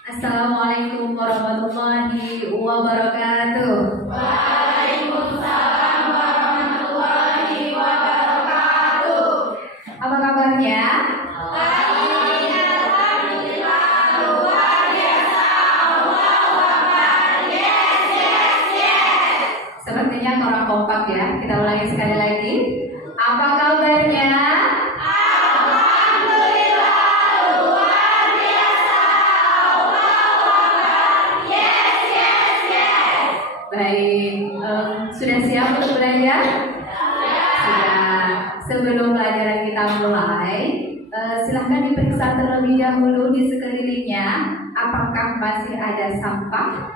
Assalamualaikum warahmatullahi wabarakatuh. Waalaikumsalam warahmatullahi wabarakatuh. Apa kabarnya? Alhamdulillah, luar biasa. Allahu Akbar. Yes, yes, yes. Sepertinya kurang kompak ya. Kita ulangi sekali lagi. Apa kabarnya? Baik, sudah siap untuk belajar? Sudah. Sebelum pelajaran kita mulai, silahkan diperiksa terlebih dahulu di sekelilingnya. Apakah masih ada sampah?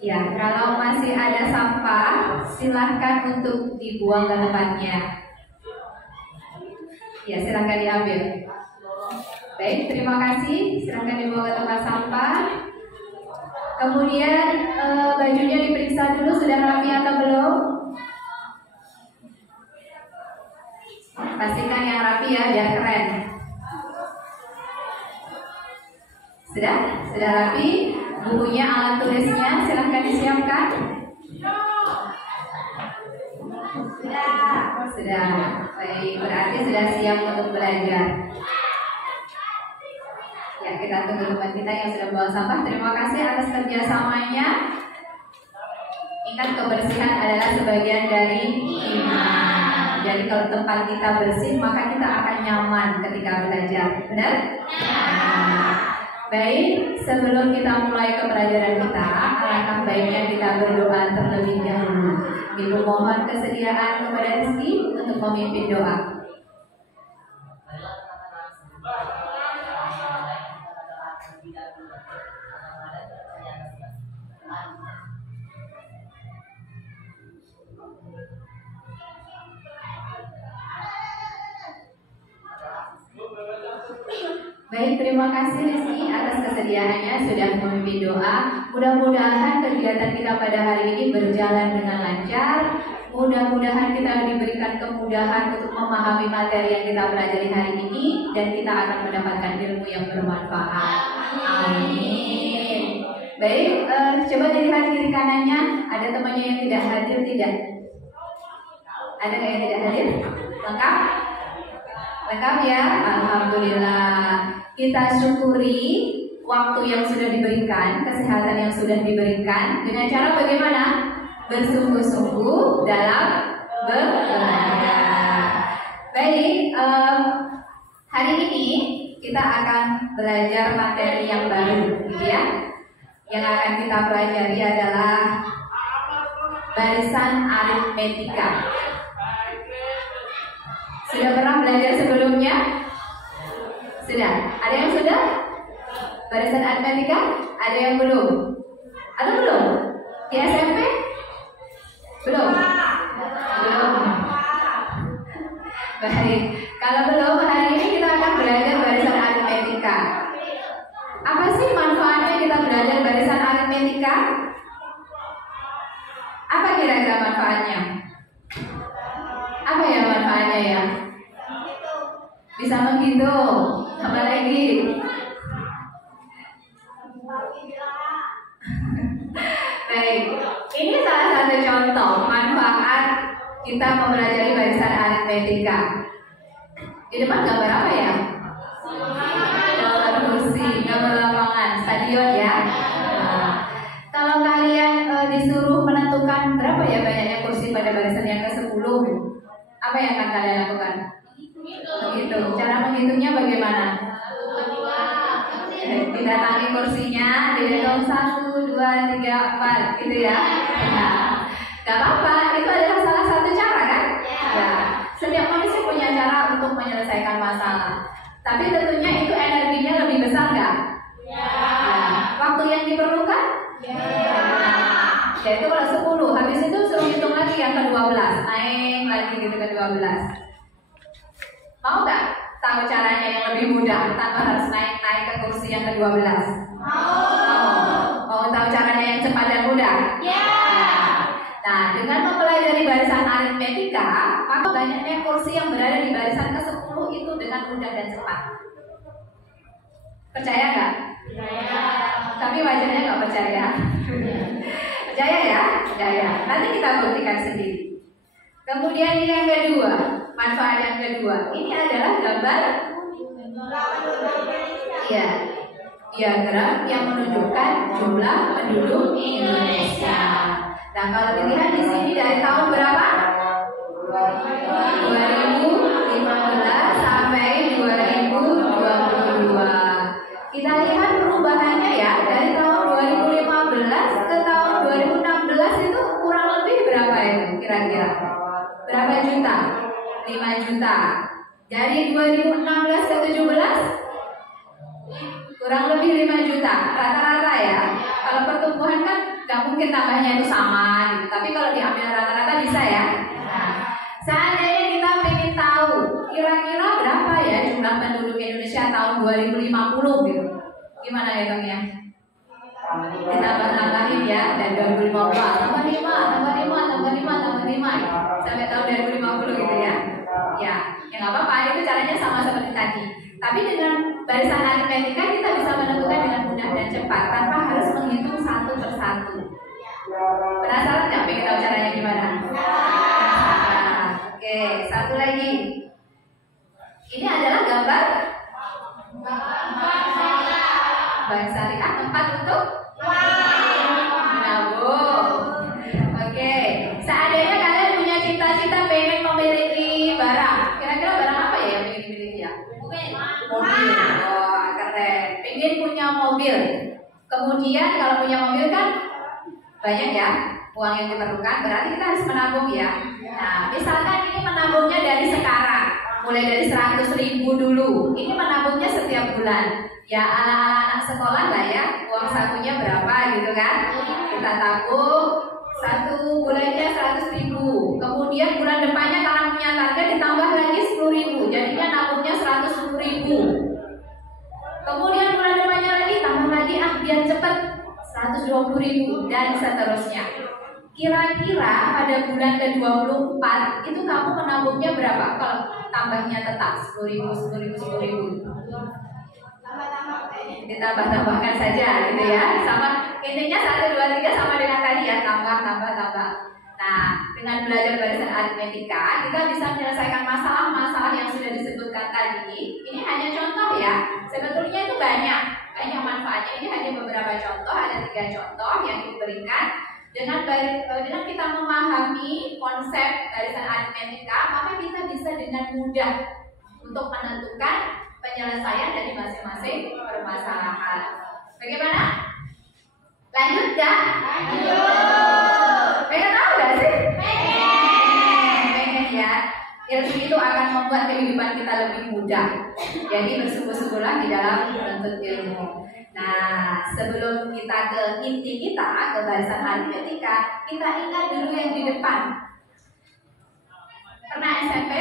Ya, kalau masih ada sampah, silahkan untuk dibuang ke tempatnya. Ya, silahkan diambil. Baik, terima kasih. Silahkan dibawa ke tempat sampah. Kemudian bajunya diperiksa dulu sudah rapi atau belum? Pastikan yang rapi ya biar keren. Sudah rapi. Bukunya, alat tulisnya silahkan disiapkan. Sudah. Baik, berarti sudah siap untuk belajar. Ya, kita tunggu teman kita yang sudah bawa sampah. Terima kasih atas kerjasamanya. Ingat, kebersihan adalah sebagian dari iman. Jadi kalau tempat kita bersih, maka kita akan nyaman ketika belajar. Benar? Baik, sebelum kita mulai ke pelajaran kita, alangkah baiknya kita berdoa terlebih dahulu. Ibu mohon kesediaan kepada Rizky untuk memimpin doa. Baik, terima kasih Rizky atas kesediaannya sudah memimpin doa. Mudah-mudahan kegiatan kita pada hari ini berjalan dengan lancar. Mudah-mudahan kita diberikan kemudahan untuk memahami materi yang kita pelajari hari ini, dan kita akan mendapatkan ilmu yang bermanfaat. Amin. Baik, coba dilihat kiri kanannya. Ada temannya yang tidak hadir tidak? Ada nggak yang tidak hadir? Lengkap? Lengkap ya? Alhamdulillah. Kita syukuri waktu yang sudah diberikan, kesehatan yang sudah diberikan. Dengan cara bagaimana? Bersungguh-sungguh dalam belajar. Baik, hari ini kita akan belajar materi yang baru, gitu ya. Yang akan kita pelajari adalah barisan aritmetika. Sudah pernah belajar sebelumnya? Sudah. Ada yang sudah? Barisan aritmetika? Ada yang belum? Atau belum? Di SMP? Belum? Belum. Baik. Kalau belum, hari ini kita akan belajar barisan aritmetika. Apa sih manfaatnya kita belajar barisan aritmetika? Apa kira-kira manfaatnya? Apa ya manfaatnya ya? Bisa menghitung. Apa lagi? Baik, ini salah satu contoh manfaat kita mempelajari barisan aritmetika. Di depan gambar apa ya? Gambar kursi, gambar lapangan, stadion ya. Nah, kalau kalian disuruh menentukan berapa ya banyaknya kursi pada barisan yang ke-10, apa yang akan kalian lakukan? Menghitung. Cara menghitungnya bagaimana? Didatangi kursinya, dihitung 1, 2, 3, 4, gitu ya. Nah, gak apa-apa, itu adalah salah satu cara kan? Ya. Setiap manusia punya cara untuk menyelesaikan masalah. Tapi tentunya itu energinya lebih besar nggak? Ya. Waktu yang diperlukan? Ya. Yaitu kalau 10, habis itu suruh hitung lagi yang ke-12, naik lagi gitu ke-12. Mau nggak tahu caranya yang lebih mudah tanpa harus naik-naik ke kursi yang ke-12? Mau tahu caranya yang cepat dan mudah? Nah, dengan mempelajari barisan aritmetika, maka banyaknya kursi yang berada di barisan ke-10 itu dengan mudah dan cepat. Percaya nggak? Tapi wajahnya nggak percaya. Percaya ya? Percaya. Nanti kita buktikan sendiri. Kemudian yang kedua, manfaat yang kedua, ini adalah gambar ya, diagram yang menunjukkan jumlah penduduk Indonesia. Nah, kalau dilihat di sini dari tahun berapa? 2015 sampai 2022. Kita lihat perubahannya ya, dari tahun 2015 ke tahun 2016 itu kurang lebih berapa itu kira-kira? Berapa juta? 5 juta. Dari 2016 ke 17 kurang lebih 5 juta rata-rata ya. Kalau pertumbuhan kan nggak mungkin tambahnya itu sama gitu. Tapi kalau diambil rata-rata bisa ya. Nah, seandainya kita pengen tahu kira-kira berapa ya jumlah penduduk Indonesia tahun 2050 gitu. Gimana ya Bang ya? Ditambah-tambahin ya dari 2015 tambah 5, tambah 5, tambah 5, tambah 5 ya. Sampai tahun 2050 gitu ya. Ya, yang nggak apa-apa, itu caranya sama seperti tadi. Tapi dengan barisan aritmetika kita bisa menentukan dengan mudah dan cepat tanpa harus menghitung satu persatu. Penasaran nggak pengen tahu caranya gimana? Oke, satu lagi. Ini adalah gambar bank syariah, tempat untuk menabung. Oke, seandainya kalian punya cita-cita pengen memiliki barang, kira-kira barang apa ya yang pengen dimiliki ya? Mobil. Oh, keren. Pengen punya mobil. Kemudian kalau punya mobil kan banyak ya uang yang diperlukan, berarti kita harus menabung ya. Nah, misalkan ini menabungnya dari sekarang, mulai dari 100.000 dulu. Ini menabungnya setiap bulan. Ya ala-ala anak sekolah lah ya, uang sakunya berapa gitu kan? Kita tabung satu bulannya 100.000. Kemudian bulan depannya karena punya target ditambah lagi 10.000. Jadinya nabungnya 110.000. Kemudian bulan depannya lagi tambah lagi biar cepet 120.000 dan seterusnya. Kira-kira pada bulan ke-24 itu kamu menabungnya berapa? Kalau tambahnya tetap 10.000, 10.000, 10.000. Ditambah-tambahkan saja gitu ya. Sama intinya 1, 2, 3 sama dengan tadi ya, tambah. Nah, dengan belajar barisan aritmetika kita bisa menyelesaikan masalah-masalah yang sudah disebutkan tadi. Ini hanya contoh ya. Sebetulnya itu banyak manfaatnya. Ini hanya beberapa contoh, ada 3 contoh yang diberikan. Dengan kita memahami konsep barisan aritmetika, maka kita bisa dengan mudah untuk menentukan penyelesaian dari masing-masing permasalahan. Bagaimana? Lanjut gak? Lanjut. Pengen tahu gak sih? Pengen ya. Ilmu itu akan membuat kehidupan kita lebih mudah. Jadi bersungguh-sungguhlah di dalam menuntut ilmu. Nah, sebelum kita ke inti kita, ke barisan aritmetika, kita ingat dulu yang di depan. Pernah SMP?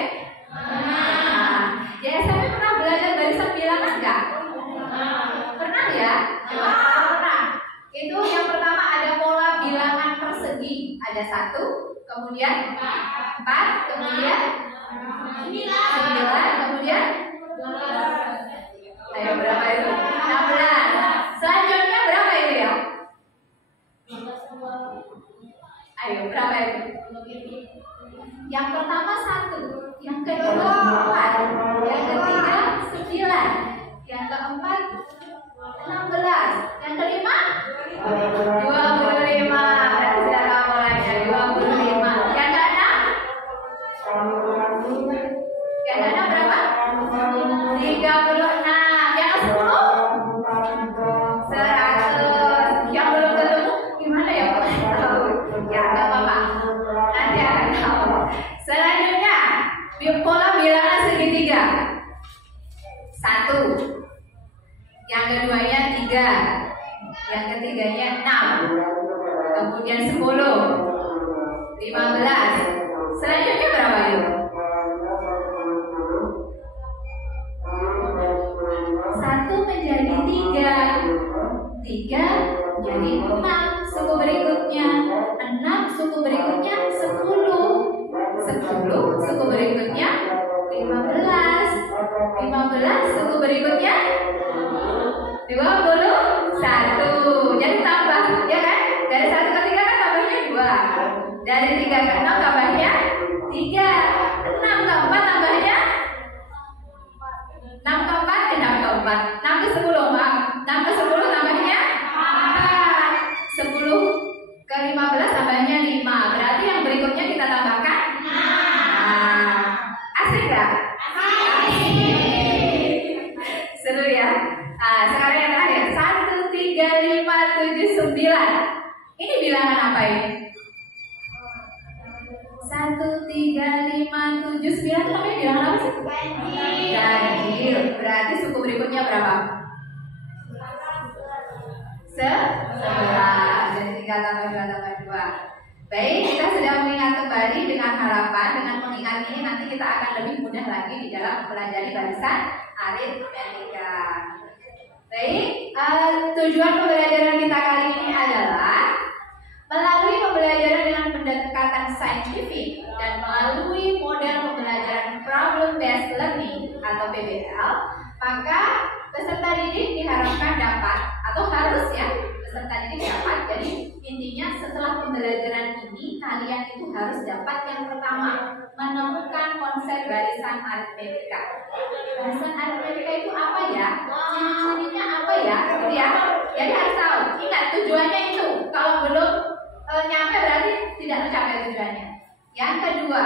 Nah, di SMP pernah belajar barisan bilangan nggak? Pernah ya? Pernah. Itu yang pertama ada pola bilangan persegi. Ada 1, kemudian 4, kemudian 9, kemudian ayo berapa itu? 16. Selanjutnya berapa itu ya? Ayo berapa itu? Yang pertama 1, yang kedua 4, yang ketiga 9, yang keempat 16, yang kelima 25. Berarti sudah tahu mulainya 25. Yang keenam? Yang keenam berapa? 36. Yang ke-10? 100. Yang belum ketemu gimana ya Pak? Ya nggak apa-apa. Nanti akan tahu. Selanjutnya pola bilangan segitiga. 1. Yang keduanya 3. Yang ketiganya 6. Kemudian 10. 15. Selanjutnya berapa itu? 1 menjadi 3. 3 jadi 6 suku berikutnya, 6 suku berikutnya 10. 10 suku berikutnya 15. 15 suku berikutnya 20. Dari 3 ke 6 tambahnya 3. 6 ke 4 tambahnya 6 ke 4, 6 ke 4, 6 ke 10, maaf. 6 ke 10 tambahnya 4. 10 ke 15 tambahnya 5. Berarti yang berikutnya kita tambahkan 6. Asik gak? Seru ya. Sekarang yang terakhir 1, 3, 5, 7, 9. Ini bilangan apa ini? 1, 3, 5, 7, 9 itu namanya bilangan apa sih? Ganjil. Berarti suku berikutnya berapa? 11. Dan 3 tambah 2 tambah 2. Baik, kita sudah mengingat kembali dengan harapan dengan mengingat ini nanti kita akan lebih mudah lagi di dalam mempelajari barisan aritmetika. Baik, tujuan pembelajaran kita kali ini adalah melalui pembelajaran dengan pendekatan saintifik dan melalui model pembelajaran problem based learning atau PBL, maka peserta didik diharapkan dapat atau harus ya peserta didik dapat. Jadi intinya setelah pembelajaran ini kalian itu harus dapat yang pertama menemukan konsep barisan aritmetika. Barisan aritmetika itu apa ya? Ciri-cirinya apa ya? Gitu ya. Jadi harus tahu. Ingat tujuannya itu. Kalau belum nyampe berarti tidak tercapai tujuannya. Yang kedua,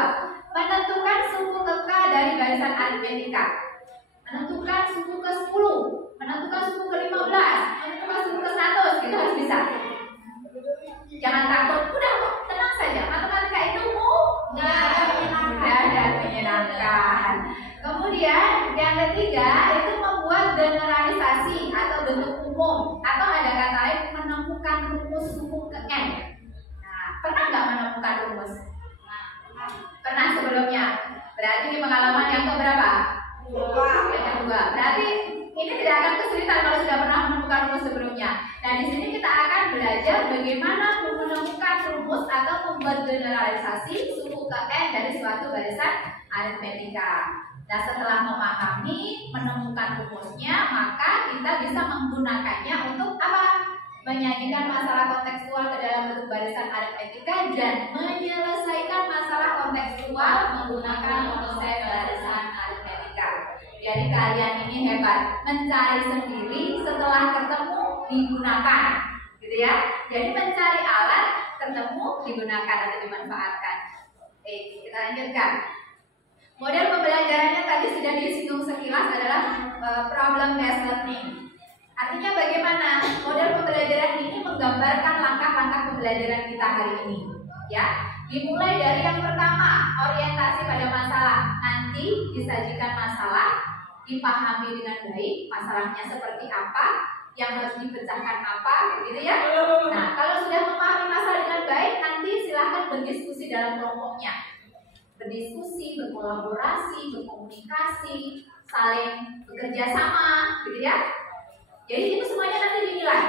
menentukan suku keka dari barisan aritmetika. Menentukan suku ke-10, menentukan suku ke-15, menentukan suku ke-100, itu harus bisa. Jangan takut, udah kok, tenang saja. Matematika itu mudah dan menyenangkan. Kemudian yang ketiga itu membuat generalisasi atau bentuk umum, atau ada kata lain menemukan rumus suku ke N. Nah, pernah nggak menemukan rumus? Pernah sebelumnya. Berarti di pengalaman yang keberapa? Yang kedua. Berarti ini tidak akan kesulitan kalau sudah pernah menemukan rumus sebelumnya. Nah, di sini kita akan belajar bagaimana menemukan rumus atau membuat generalisasi suku ke N dari suatu barisan aritmetika. Nah, setelah memahami, menemukan rumusnya, maka kita bisa menggunakannya untuk apa? Menyajikan masalah kontekstual ke dalam bentuk barisan aritmetika dan menyelesaikan masalah kontekstual menggunakan konsep barisan aritmetika. Jadi kalian ini hebat, mencari sendiri setelah ketemu digunakan, gitu ya. Jadi mencari alat, ketemu digunakan atau dimanfaatkan. Oke, kita lanjutkan. Model pembelajarannya tadi sudah disinggung sekilas adalah problem based learning. Artinya bagaimana model pembelajaran ini menggambarkan langkah-langkah pembelajaran kita hari ini, ya. Dimulai dari yang pertama, orientasi pada masalah. Nanti disajikan masalah, dipahami dengan baik, masalahnya seperti apa, yang harus dipecahkan apa, gitu ya. Nah, kalau sudah memahami masalah dengan baik, nanti silahkan berdiskusi dalam kelompoknya. Berdiskusi, berkolaborasi, berkomunikasi, saling bekerja sama, gitu ya. Jadi itu semuanya nanti dinilai.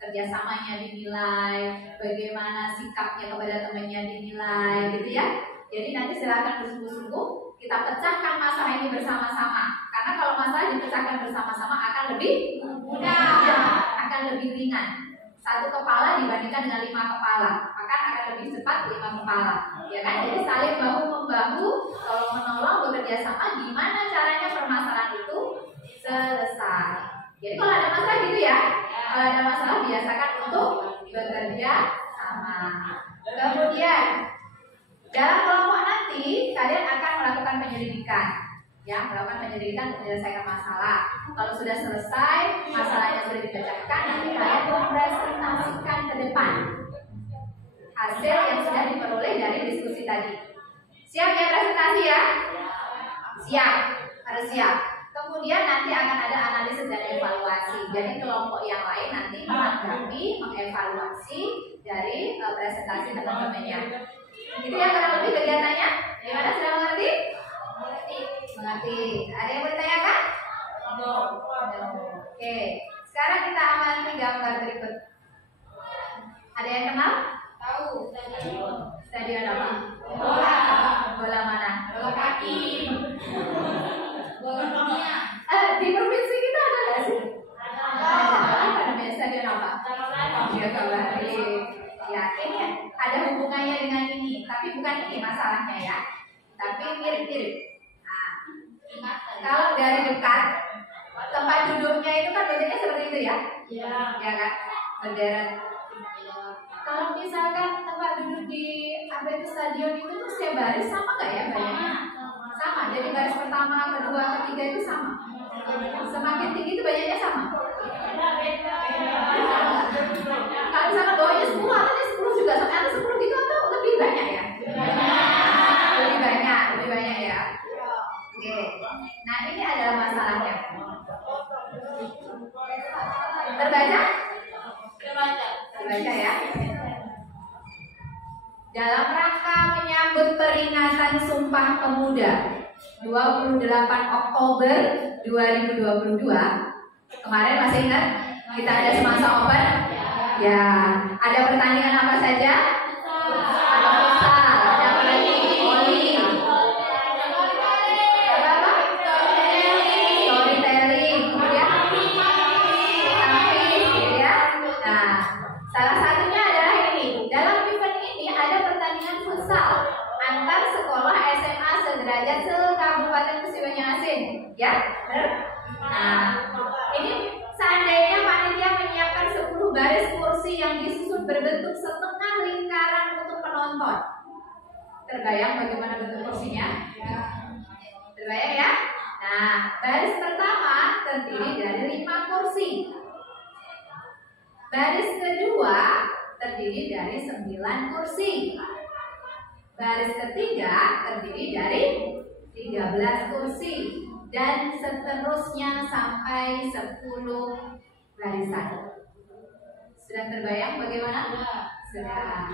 Kerjasamanya dinilai, bagaimana sikapnya kepada temannya dinilai, gitu ya. Jadi nanti silahkan bersungguh-sungguh kita pecahkan masalah ini bersama-sama. Karena kalau masalah dipecahkan bersama-sama akan lebih mudah, akan lebih ringan. 1 kepala dibandingkan dengan 5 kepala, maka akan lebih cepat 5 kepala, ya kan? Jadi saling bahu membahu, tolong menolong, bekerja sama. Gimana caranya permasalahan itu selesai? Jadi kalau ada masalah gitu ya, kalau ada masalah biasakan untuk bekerja sama. Kemudian dalam kelompok nanti kalian akan melakukan penyelidikan, ya, melakukan penyelidikan untuk menyelesaikan masalah. Kalau sudah selesai, masalahnya sudah dipecahkan, nanti kalian mempresentasikan ke depan hasil yang sudah diperoleh dari diskusi tadi. Siap ya presentasi ya? Siap, harus siap. Kemudian nanti akan ada analisis dan evaluasi. Jadi kelompok yang lain nanti menanggapi, mengevaluasi dari presentasi teman-temannya. Itu ya kurang lebih kegiatannya. Gimana, sudah mengerti? Mengerti. Ada yang bertanyakan? Oke. Sekarang kita amati gambar berikut. Ada yang kenal? Tahu. Stadion apa? Bola. Bola mana? Bola kaki. Bola dunia. Di provinsi kita ada nggak sih? Ada. Stadion apa? Jakabaring. Ya, ini ada hubungannya dengan ini. dari dekat, tempat duduknya itu kan bentuknya seperti itu ya? Iya. Ya kan? Berderet. Kalau misalkan tempat duduk di apa itu stadion itu tuh setiap baris sama nggak ya banyaknya? Sama. Jadi baris pertama, kedua, ketiga itu sama. Semakin tinggi itu banyaknya sama. Kalau misalkan bawahnya 10 atau 10 juga sama atau 10 gitu atau lebih banyak ya? Lebih banyak ya. Oke. Nah ini adalah masalahnya. Terbaca? Terbaca ya. Dalam rangka menyambut peringatan Sumpah Pemuda 28 Oktober 2022, kemarin masih ingat kita ada semasa open? Ya, ada pertandingan apa saja? Ada futsal, ada apa lagi? Voli, apa? Storytelling, kemudian tampil, ya. Nah, salah satunya adalah ini. Dalam event ini ada pertandingan futsal antar sekolah SMA sederajat se-Kabupaten Musi Banyuasin, ya, benar? Nah, ini seandainya panitia menyiapkan 10 baris kursi yang disusun berbentuk setengah lingkaran untuk penonton. Terbayang bagaimana bentuk kursinya? Terbayang ya? Nah, baris pertama terdiri dari 5 kursi. Baris kedua terdiri dari 9 kursi. Baris ketiga terdiri dari 13 kursi. Dan seterusnya sampai 10 barisan. Sudah terbayang bagaimana? Sudah.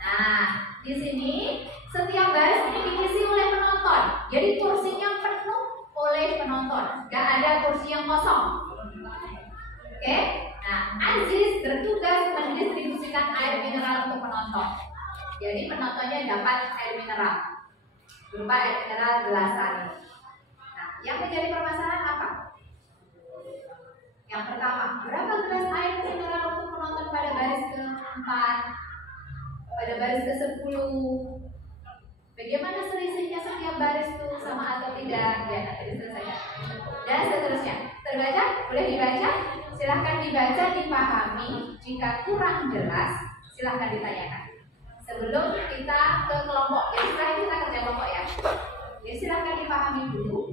Nah, di sini setiap baris ini diisi oleh penonton. Jadi kursinya penuh oleh penonton. Gak ada kursi yang kosong. Oke? Nah, Aziz bertugas mendistribusikan air mineral untuk penonton. Jadi penontonnya dapat air mineral berupa air mineral gelasan. Yang menjadi permasalahan apa? Yang pertama, berapa gelas air mineral untuk penonton pada baris ke-4, pada baris ke-10? Bagaimana selisihnya setiap baris itu sama atau tidak? Ya, nanti diselesaikan. Dan seterusnya. Terbaca? Boleh dibaca? Silahkan dibaca, dipahami. Jika kurang jelas, silahkan ditanyakan. Sebelum kita ke kelompok, ya setelah itu kita kerja kelompok ya. Ya silahkan dipahami dulu.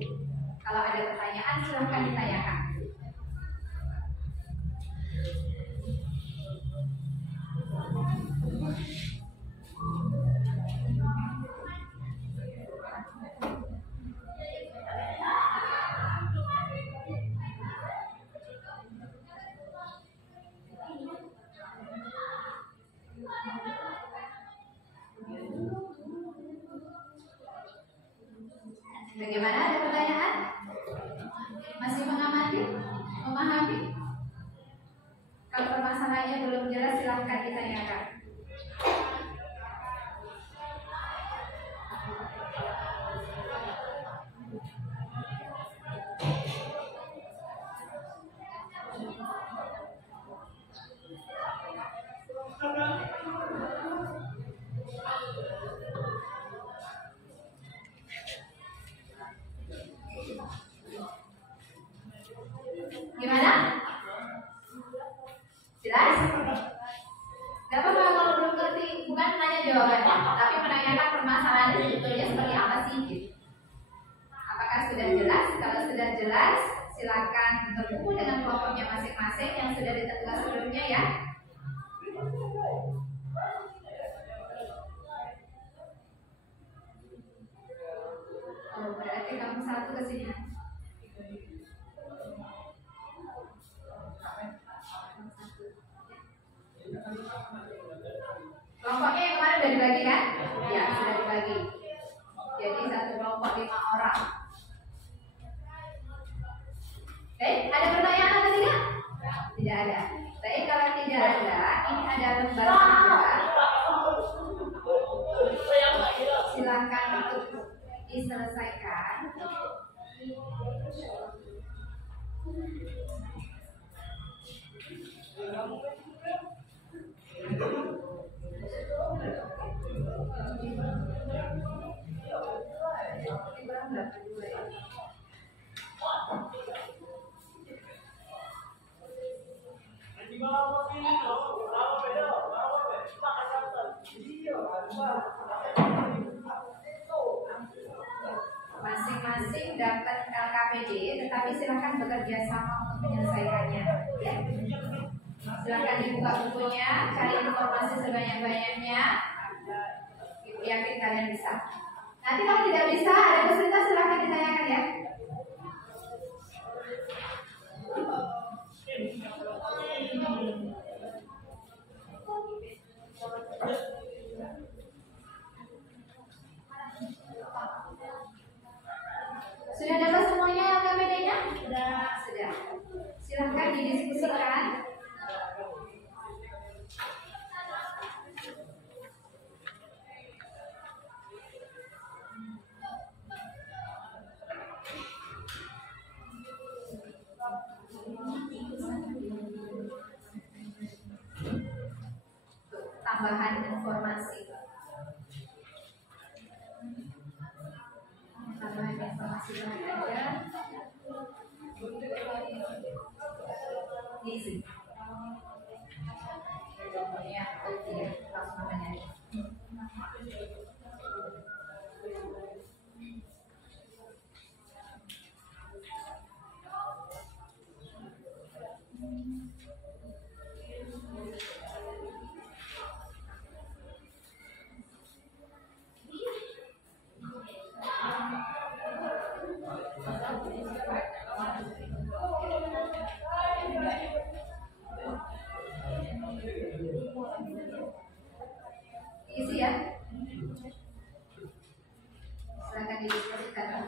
Kalau ada pertanyaan silahkan ditanyakan. Bagaimana, ada pertanyaan? Masih mengamati? Memahami? Kalau permasalahannya belum jelas silahkan ditanyakan. Gimana? Jelas? Gak apa-apa kalau belum ngerti, bukan nanya jawabannya, tapi menanyakan permasalahannya sebetulnya seperti apa sih gitu. Apakah sudah jelas? Kalau sudah jelas, silakan berkumpul dengan kelompoknya masing-masing yang sudah ditentukan sebelumnya ya. Oh, berarti kamu satu ke sini. Kelompoknya yang kemarin sudah dibagi kan? Ya, sudah dibagi. Jadi satu kelompok 5 orang. Baik, ada pertanyaan atau tidak? Tidak ada. Baik, kalau tidak ada, ini ada lembar kerja. Silakan untuk diselesaikan. Masing-masing dapat LKPD, tetapi silakan bekerja sama untuk menyelesaikannya. Ya. Silakan dibuka bukunya, cari informasi sebanyak-banyaknya. Yakin kalian bisa. Nanti kalau tidak bisa, ada kesulitan silakan ditanyakan ya. Sudah dapat semuanya LKPD-nya? Sudah. Silahkan didiskusikan. Tambahan informasi. Tambahan informasi aja. Di sini. Ya, oke, langsung menanya. Isi ya. Silakan didiskusikan.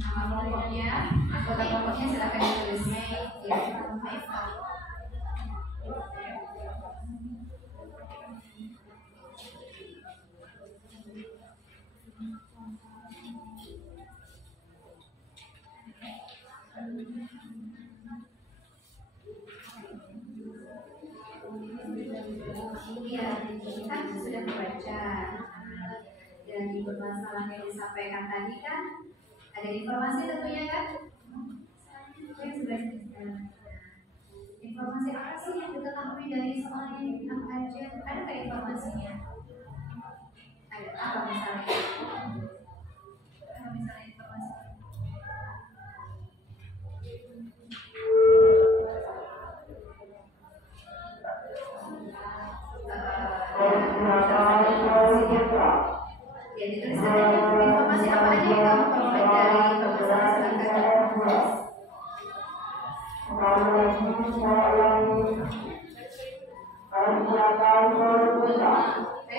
Nama pokoknya, anggota pokoknya silakan ditulis. Ya. Iya, kan sudah membaca dari permasalahan yang disampaikan tadi kan ada informasi tentunya kan? Yang sudah informasi apa sih yang diketahui dari soalnya yang aja? Ada nggak informasinya? Ada apa misalnya? Apa misalnya informasi? Ya ditulis aja informasi apa aja yang kamu peroleh dari pembahasan silakan.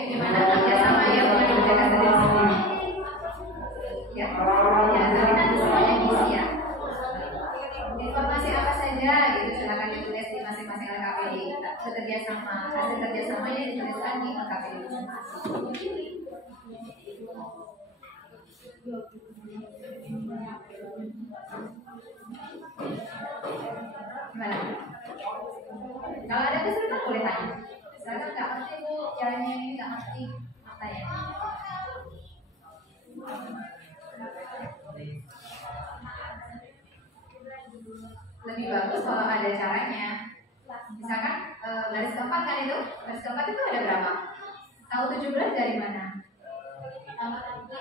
Gimana kerjasama ya bukan dikerjakan sendiri-sendiri. Ya, tapi nanti semuanya ngisi ya. Informasi apa saja itu silakan ditulis di masing-masing LKPD. Bekerja sama, hasil kerjasamanya dituliskan di LKPD masing-masing. Gimana? Kalau ada kesulitan boleh tanya. Misalkan nggak ngerti bu, caranya ini nggak ngerti, apa ya? Lebih bagus kalau ada caranya. Misalkan garis keempat kan itu, garis keempat itu ada berapa? Tahu 17 dari mana? Tambah itu.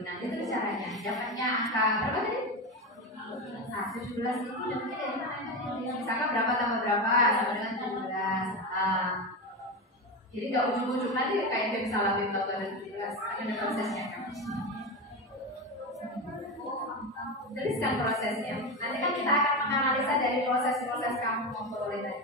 Nah itu caranya. Dapatnya angka berapa tadi? Nah 17 itu dapatnya dari mana? Misalkan berapa tambah berapa sama dengan 17. Jadi nggak ujung-ujung nanti kayak dia bisa lebih tambah dari 17. Ada prosesnya kan? Tuliskan prosesnya. Nanti kan kita akan menganalisa dari proses-proses kamu memperoleh tadi.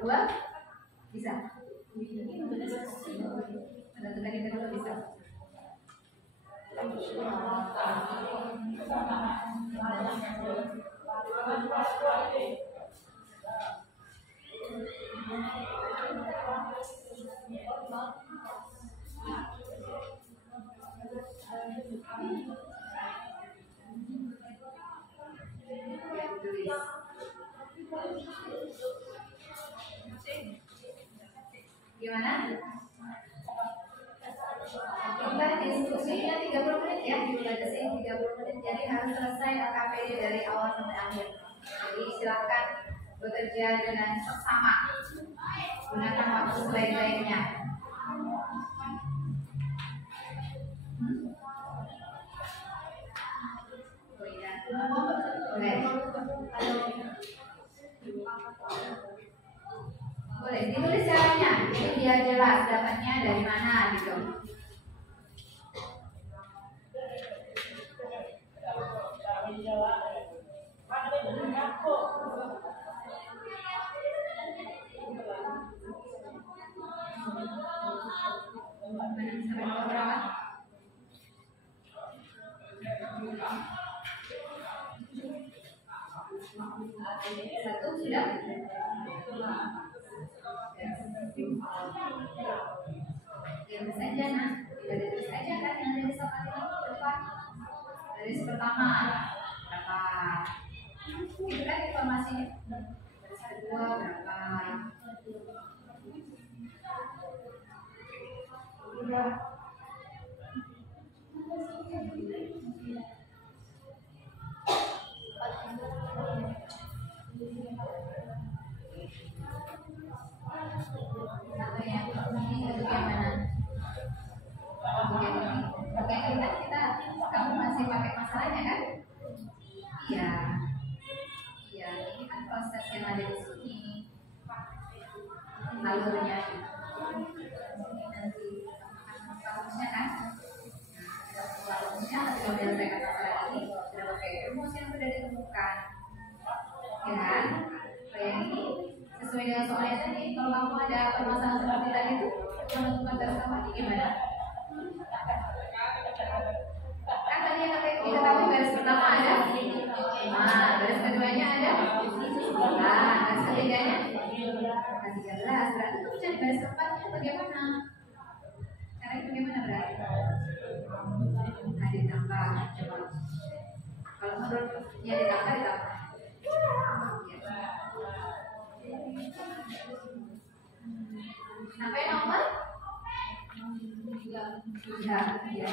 2 bisa. Menentukan yang kedua bisa. Gimana? Kita diskusinya 30 menit ya, dibatasi 30 menit, jadi harus selesai LKPD dari awal sampai akhir. Jadi silakan bekerja dengan seksama, gunakan waktu sebaik-baiknya. Oh iya, boleh. Boleh ditulis caranya, jadi biar jelas dapatnya dari mana gitu. Satu sudah. Yang saja nah, tidak ada saja kan yang ada di soal ini depan. Dari pertama berapa? Itu kan informasinya. Baris kedua berapa? Kamu masih pakai masalahnya kan? Iya, iya. Ini kan proses yang ada di sini, alurnya. Nanti rumusnya kan? Nah, rumusnya nanti kalau menyelesaikan masalah ini sudah pakai rumus yang sudah ditemukan, ya kan? Kayak ini sesuai dengan soalnya tadi. Kalau kamu ada permasalahan seperti tadi itu menentukan garis apa gimana? Kan tadi yang kita tahu garis pertama ada, nah garis keduanya ada, nah garis ketiganya ada 13. Berarti untuk cari garis keempatnya bagaimana? Caranya bagaimana berarti? Nah ditambah, coba. Kalau menurut ya ditambah. Sampai nomor 3 ya.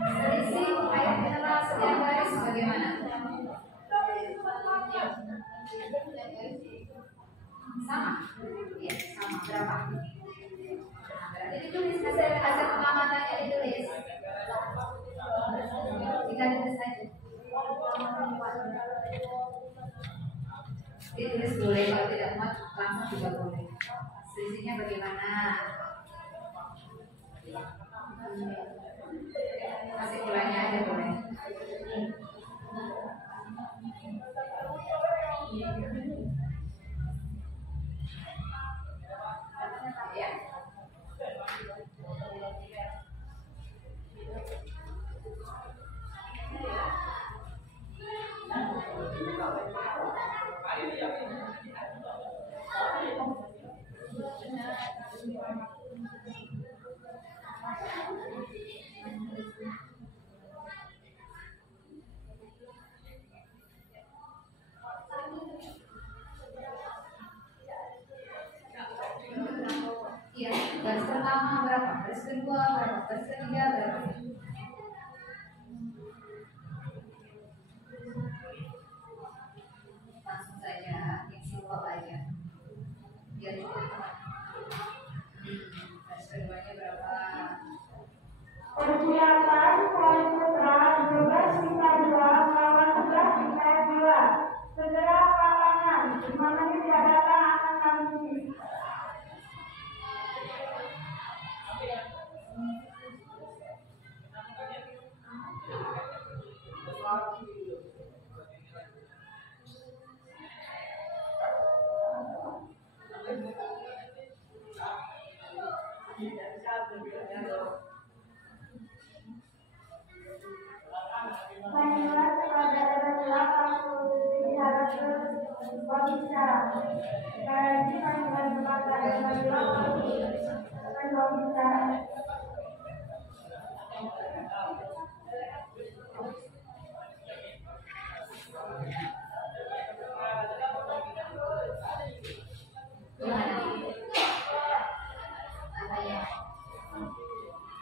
Selisih ayat mineral setiap garis bagaimana? Sama? Ya, sama. Berapa? Nah, berarti ditulis hasil pengamatannya ditulis. Jika ditulis saja. Ditulis boleh, kalau tidak muat langsung juga boleh. Selisihnya bagaimana? Kesimpulannya aja boleh. Ya.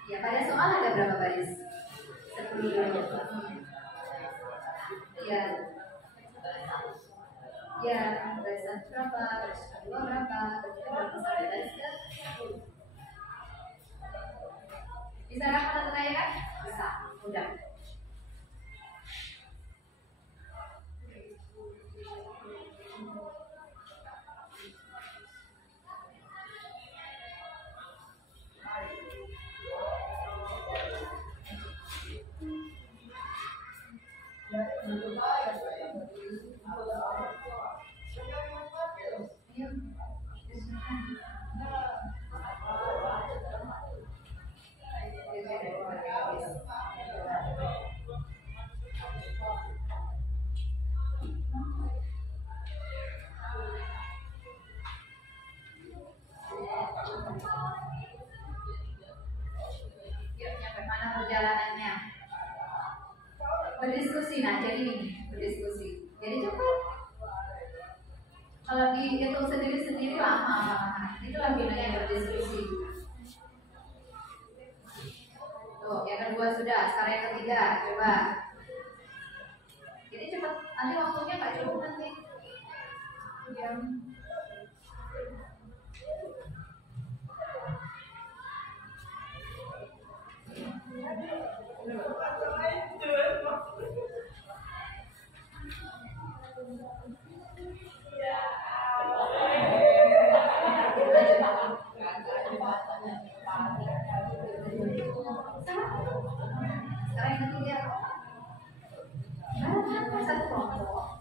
Ya, pada soal ada berapa baris? 10 ya. Ya, baris satu berapa, baris kedua berapa, ketiga berapa, sampai baris ke 10. Bisa kan tanya kan? Bisa, udah. Perjalanannya berdiskusi, nah jadi ini berdiskusi, jadi cukup kalau dihitung sendiri lama, itu lagi yang berdiskusi. Tuh, yang kedua sudah, sekarang yang ketiga, coba. Jadi cepat, nanti waktunya nggak cukup nanti. Jam. Sekarang yang ketiga, satu kelompok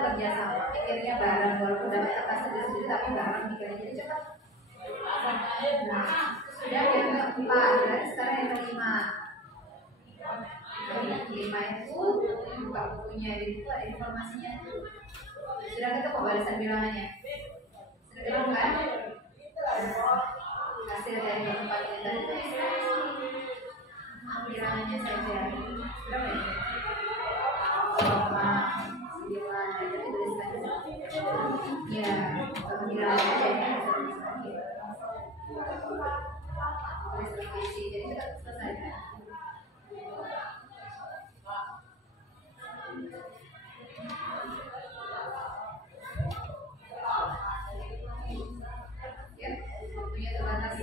kerja sama, pikirnya bareng, walaupun dapat atas sendiri tapi bareng mikirnya, jadi cepat. Nah, sudah yang keempat, dan sekarang yang kelima. Yang kelima itu buka bukunya, di buku ada informasinya. Sudah ketemu barisan bilangannya? Sudah ketemu kan? Hasil dari keempat ini tadi tuliskan bilangannya saja. Berapa ya? 9, jadi tuliskan. Ya, bilangannya aja. Tulis revisi, jadi kita selesai. Ya, waktunya terbatas.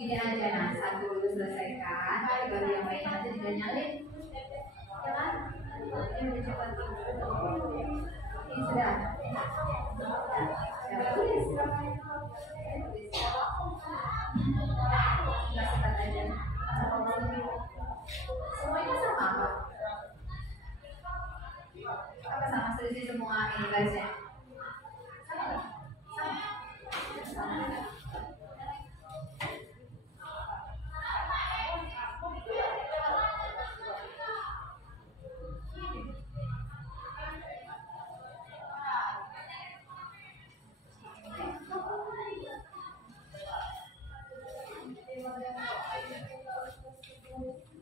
Gini aja, nah satu dulu selesaikan, baru yang lain aja tidak nyalin, ya kan? Ini udah cepat. Ini sudah. Ya, tulis. Kasihkan aja. Semuanya sama apa? Apa sama selisih semua ini guysnya? Sama nggak? Sama.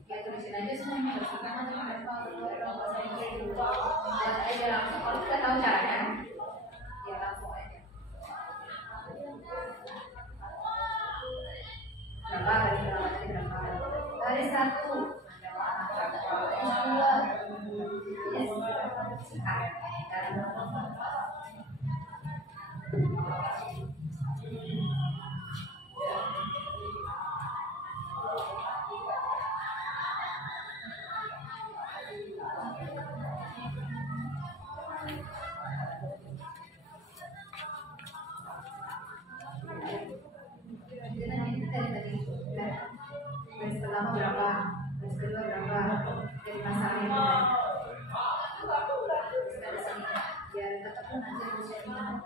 Ya tulisin aja semuanya, lihat aja langsung. Kalau sudah tahu caranya, ya langsung aja. Berapa garis berapa tadi berapa? Garis 1 garis 2 garis pertama berapa, garis kedua berapa, dari masalahnya dari sini biar ketemu nanti ujiannya.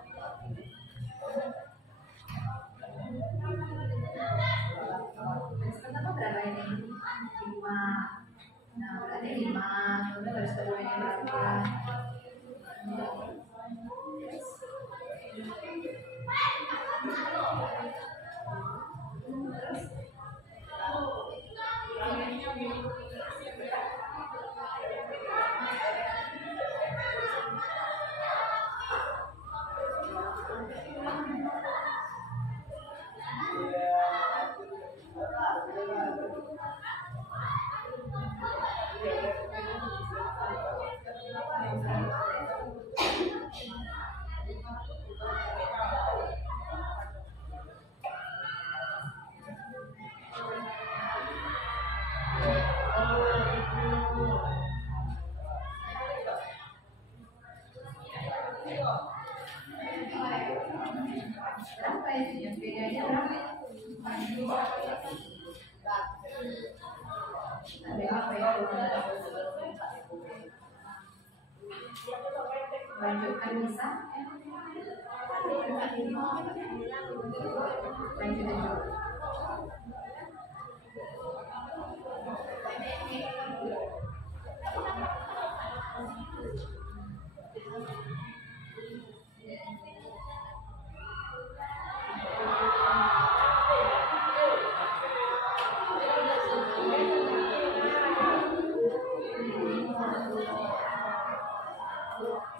isinya? Bedanya berapa? Ada apa ya? Lanjutkan bisa? Lanjutkan.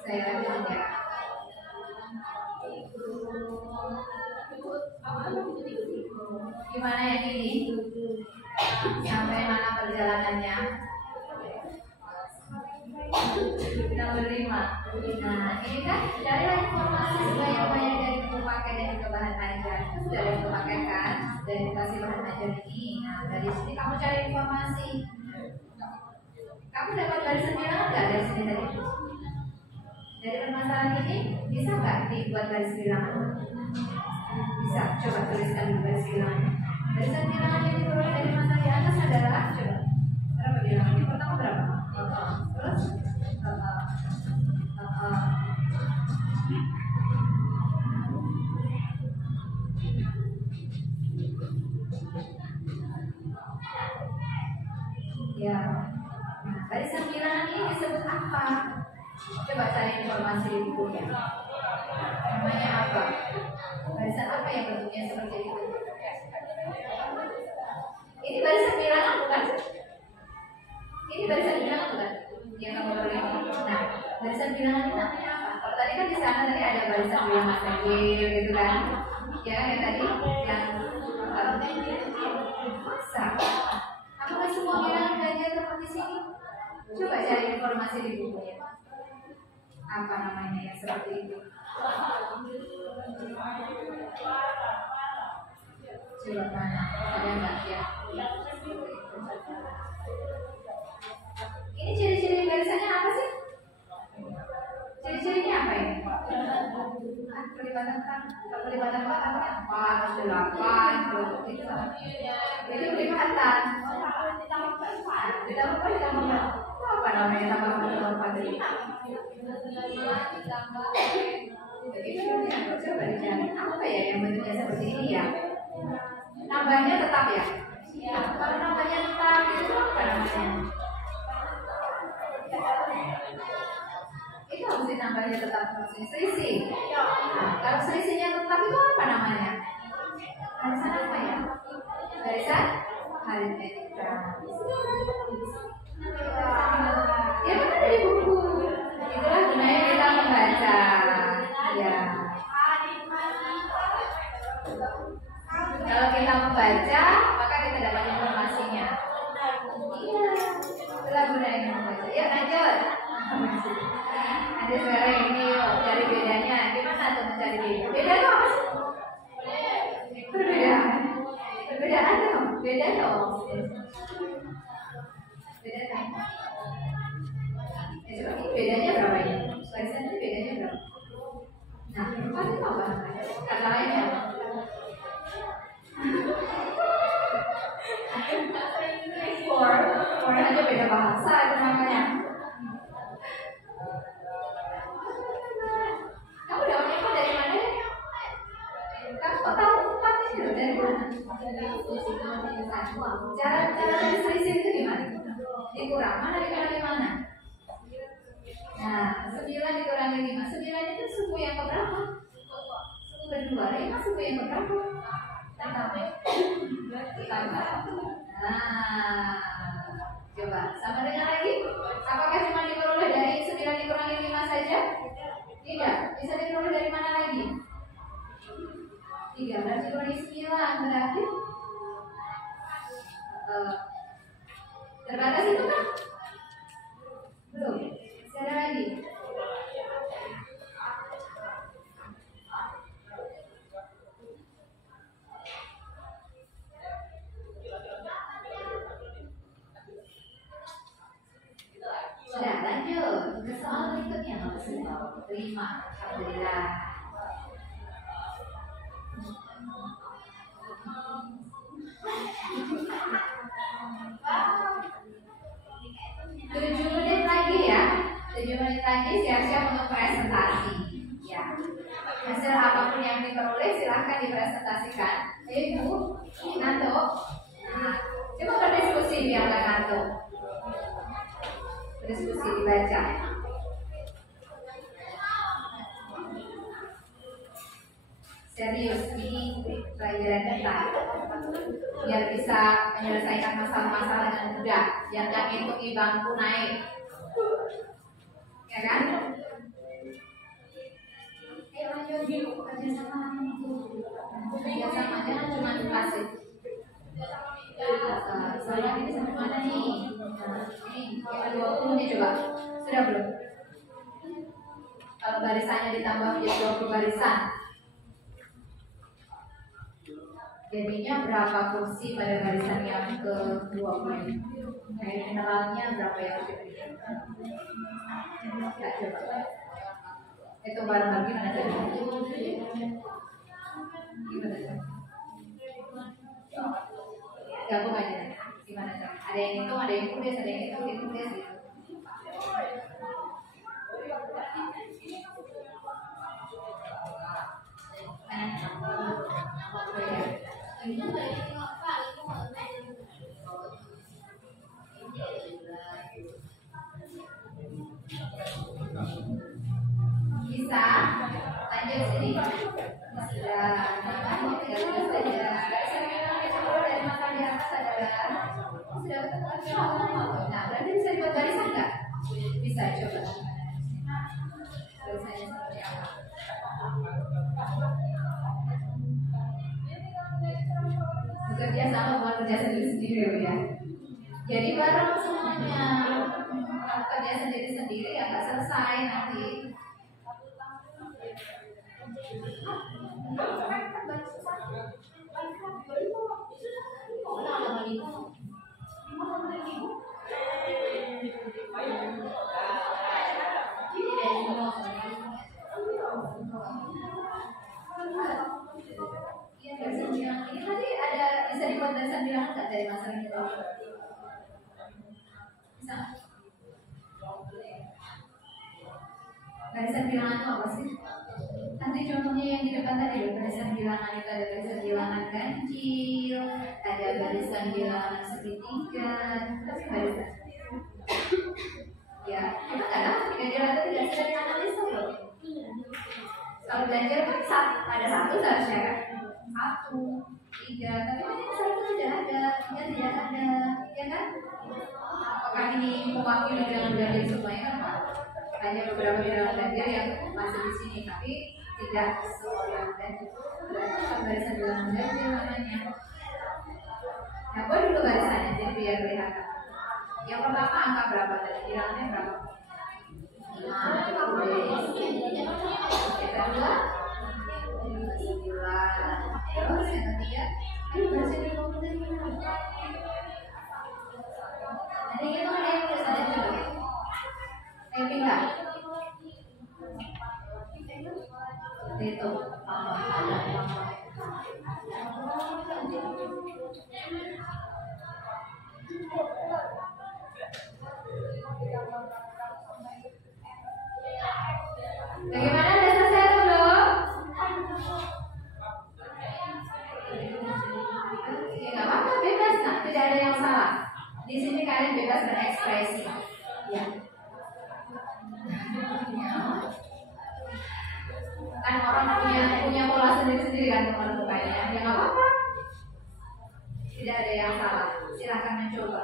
Saya lanjut ya. Gimana yang ini? Sampai mana perjalanannya? Nomor 5. Nah, ini kan carilah informasi sebanyak-banyak dari buku paket dan juga bahan ajar. Itu sudah ada buku paket kan? Dan dikasih bahan ajar ini. Nah, dari sini kamu cari informasi. Kamu dapat barisan bilangan nggak dari sini tadi? Dari permasalahan ini bisa nggak dibuat garis bilangan? Bisa. Coba tuliskan dulu garis bilangan. Barisan bilangan yang diperoleh dari mata di atas adalah coba berapa bilangannya? Pertama berapa? Terus ya. Nah, barisan bilangan ini disebut apa? Coba cari informasi di bukunya. Namanya apa? Barisan apa yang bentuknya seperti itu? Ini barisan bilangan bukan? Ini barisan bilangan bukan? Yang kamu boleh. Nah, barisan bilangan ini namanya apa? Kalau tadi kan di sana tadi ada barisan bilangan kecil gitu kan? Ya kan yang tadi yang masa? Apakah semua bilangan ganjil seperti sini? Coba cari informasi di bukunya. Apa namanya yang seperti itu? Coba mana? Ada nggak ya? Ini ciri-ciri barisannya apa sih? Ciri-cirinya apa ini? Pelibatan apa? 8, itu pelibatan. Ditambah apa namanya tambah 4 ini? Coba dicari apa ya yang bentuknya seperti ini ya? Nambahnya tetap ya? Kalau nambahnya tetap itu apa namanya? Itu harus ditambahnya tetap selisih. Nah, kalau selisihnya tetap itu apa namanya? Barisan apa ya? Barisan aritmetika. Ya kan dari buku. Itulah gunanya kita membaca. Ya. Kalau kita membaca, maka kita dapat informasinya. Iya. Itulah gunanya membaca. Ya lanjut. Nanti sekarang ini cari bedanya. Gimana tuh mencari beda? Beda itu apa sih? Perbedaan. Perbedaan dong. Beda dong. Beda kan? Ya, coba bedanya berapa ini? Barisan ini bedanya berapa? Nah, empat itu apa namanya? Kata lainnya. Four aja beda bahasa itu namanya. Kamu dapat info dari mana? Kamu kok tahu 4 itu dari mana? Cara selisih itu gimana? Dikurang mana dikurangi mana? Nah, 9 dikurangi 5. 9 itu suku yang keberapa? Suku kedua. 5 suku yang keberapa? Tambah. Nah, coba sama dengan lagi. Apakah cuma diperoleh dari 9 dikurangi 5 saja? Tidak. Bisa diperoleh dari mana lagi? 13 dikurangi 9 berarti terbatas itu kan? Belum. Ada lagi. Sudah lanjut ke soal berikutnya nomor 5. Alhamdulillah. hasil apapun yang diperoleh silahkan dipresentasikan. Ayo Ibu, ngantuk. Nah, coba berdiskusi biar nggak ngantuk. Berdiskusi dibaca. Serius, ini pelajaran ketat biar bisa menyelesaikan masalah-masalah dengan mudah, yang nggak ngikuti bangku naik, ya kan? Ayo lanjut, kerjasama jangan cuma pasif. Saya ini sampai mana nih? Nih, kita 20 nih coba. Sudah belum? Kalau barisannya ditambah menjadi 20 barisan, jadinya berapa kursi pada barisan yang ke-20? Kayak mineralnya berapa yang diberikan? Enggak, coba. Itu bareng gimana caranya? Gimana caranya? Gabung aja. Gimana caranya? Ada yang hitung, ada yang tulis, ada yang hitung gitu. Bisa lanjut sini. Sudah saja. Dari mata di atas adalah sudah ketemu. Nah, berarti bisa dibuat barisan nggak? Bisa, coba. Barisannya seperti apa? Bekerja sama bukan kerja sendiri ya. Jadi bareng semuanya. Kalau kerja sendiri ya nggak selesai nanti. Ini tadi ada bisa dibuat barisan bilangan nggak dari masalah ini? Bisa? Barisan bilangan itu apa sih? Nanti contohnya yang di depan tadi, barisan bilangan itu ada barisan bilangan ganjil, ada barisan bilangan segitiga, tapi barisan. Ya, kita nggak tahu ganjil atau tidak sudah dianalisa loh. Kalau ganjil kan ada satu seharusnya kan? 1, 3, tapi ini 1 tidak ada, 3 tidak ada, ya kan? Apakah ini mewakili bilangan ganjil semuanya kan? Hanya beberapa bilangan ganjil yang masih di sini, tapi tidak semua bilangan ganjil. Berarti barisan bilangan ganjil namanya. Nah, buat dulu barisannya jadi biar kelihatan. Yang pertama angka berapa tadi? Bilangannya berapa? 5, kita 2, 9. Terus yang ketiga, ayo barisan yang mau dari mana? Nanti kita ada yang tulis aja coba. Ayo pindah. Itu bagaimana, udah selesai belum? Ya nggak apa-apa, bebas, nah, tidak ada yang salah. Di sini kalian bebas berekspresi. Ya. Kan orang punya pola sendiri-sendiri kan menentukannya. Ya nggak apa-apa. Tidak ada yang salah. Silahkan mencoba.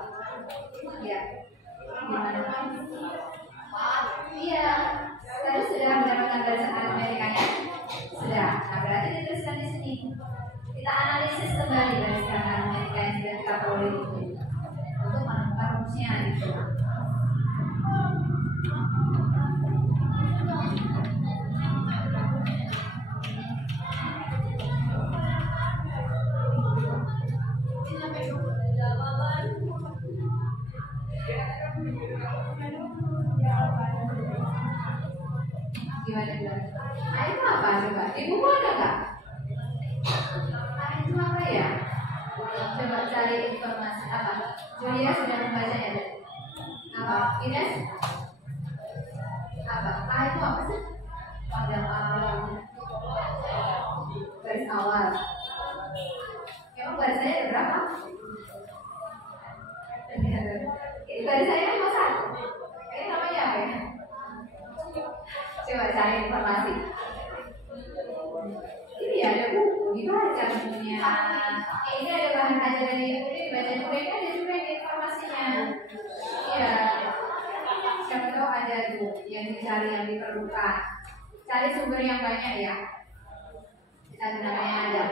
Ya. Gimana? Iya. Tadi sudah mendapatkan barisan aritmetikanya? Sudah. Nah, berarti dituliskan di sini. Kita analisis kembali barisan aritmetika yang sudah kita peroleh itu untuk menemukan rumusnya gitu. Gimana? Nah, itu apa coba? Di buku ada nggak? Itu apa ya? Coba cari informasi apa? Julia sudah membacanya tadi. Apa? Ines? Apa? Itu apa sih? Pada apa? awal. Emang baris saya ada berapa? Ini baris saya nomor 1. Ini namanya apa ya? Coba cari informasi. Ini ada buku, dibaca bukunya. Ini ada bahan ajaran ini dibaca bukunya, ada juga informasinya. Iya. Siapa tahu ada tuh yang dicari, yang diperlukan. Cari sumber yang banyak ya. Kita gunakan yang ada.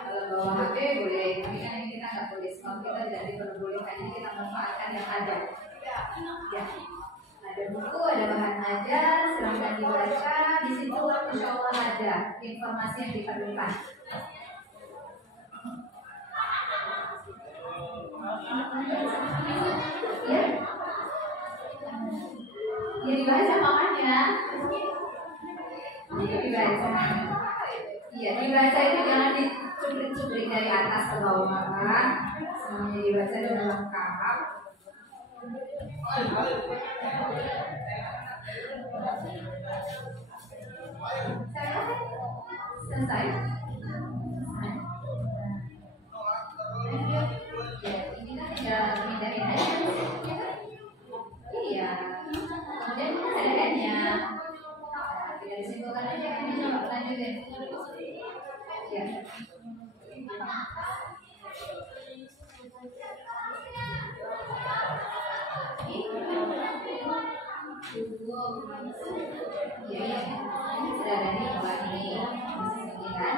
Kalau bawa HP boleh, tapi kan ini kita nggak boleh. Sebab kita tidak diperbolehkan, jadi kita manfaatkan yang ada. Ya. Ada buku, ada bahan ajar, silahkan dibaca. Di situ insya Allah ada informasi yang diperlukan. Ya, ya dibaca makanya. Ini dibaca. Iya, dibaca itu jangan dicuplik-cuplik dari atas ke bawah. Semuanya dibaca dengan lengkap. Selesai. Ya, ini kan tinggal pindahin aja. Iya. Kemudian kita ada headnya. Tidak disimpulkan aja, ini coba lanjutin. Ya. Ya, ini sudah ada nih dua ini, ini kan.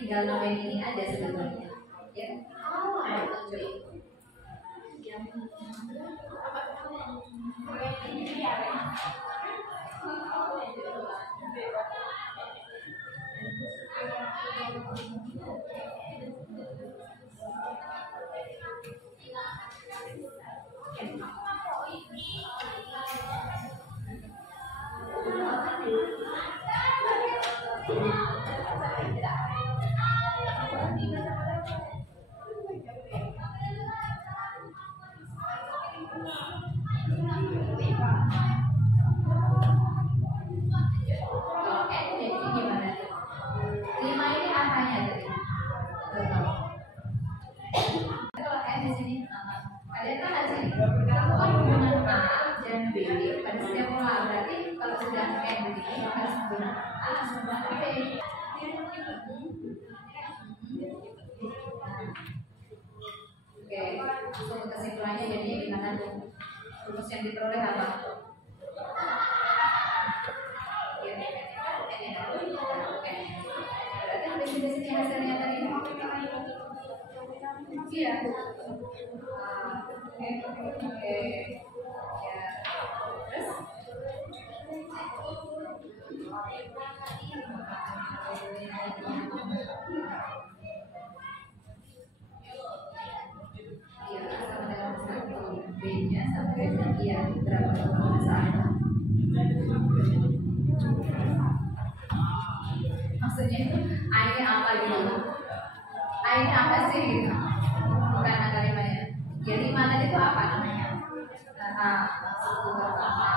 Tinggal nomen ini ada sebetulnya. Ya, kesimpulannya jadinya gimana tuh? Rumus yang diperoleh apa? Berarti habis di sini hasilnya tadi? Iya. Oke. Ya. Terus? B-nya sama dengan iya berapa masalah? Maksudnya itu A-nya apa gitu? A-nya apa sih gitu? Bukan angka 5-nya. Ya 5 itu apa namanya? A, itu apa?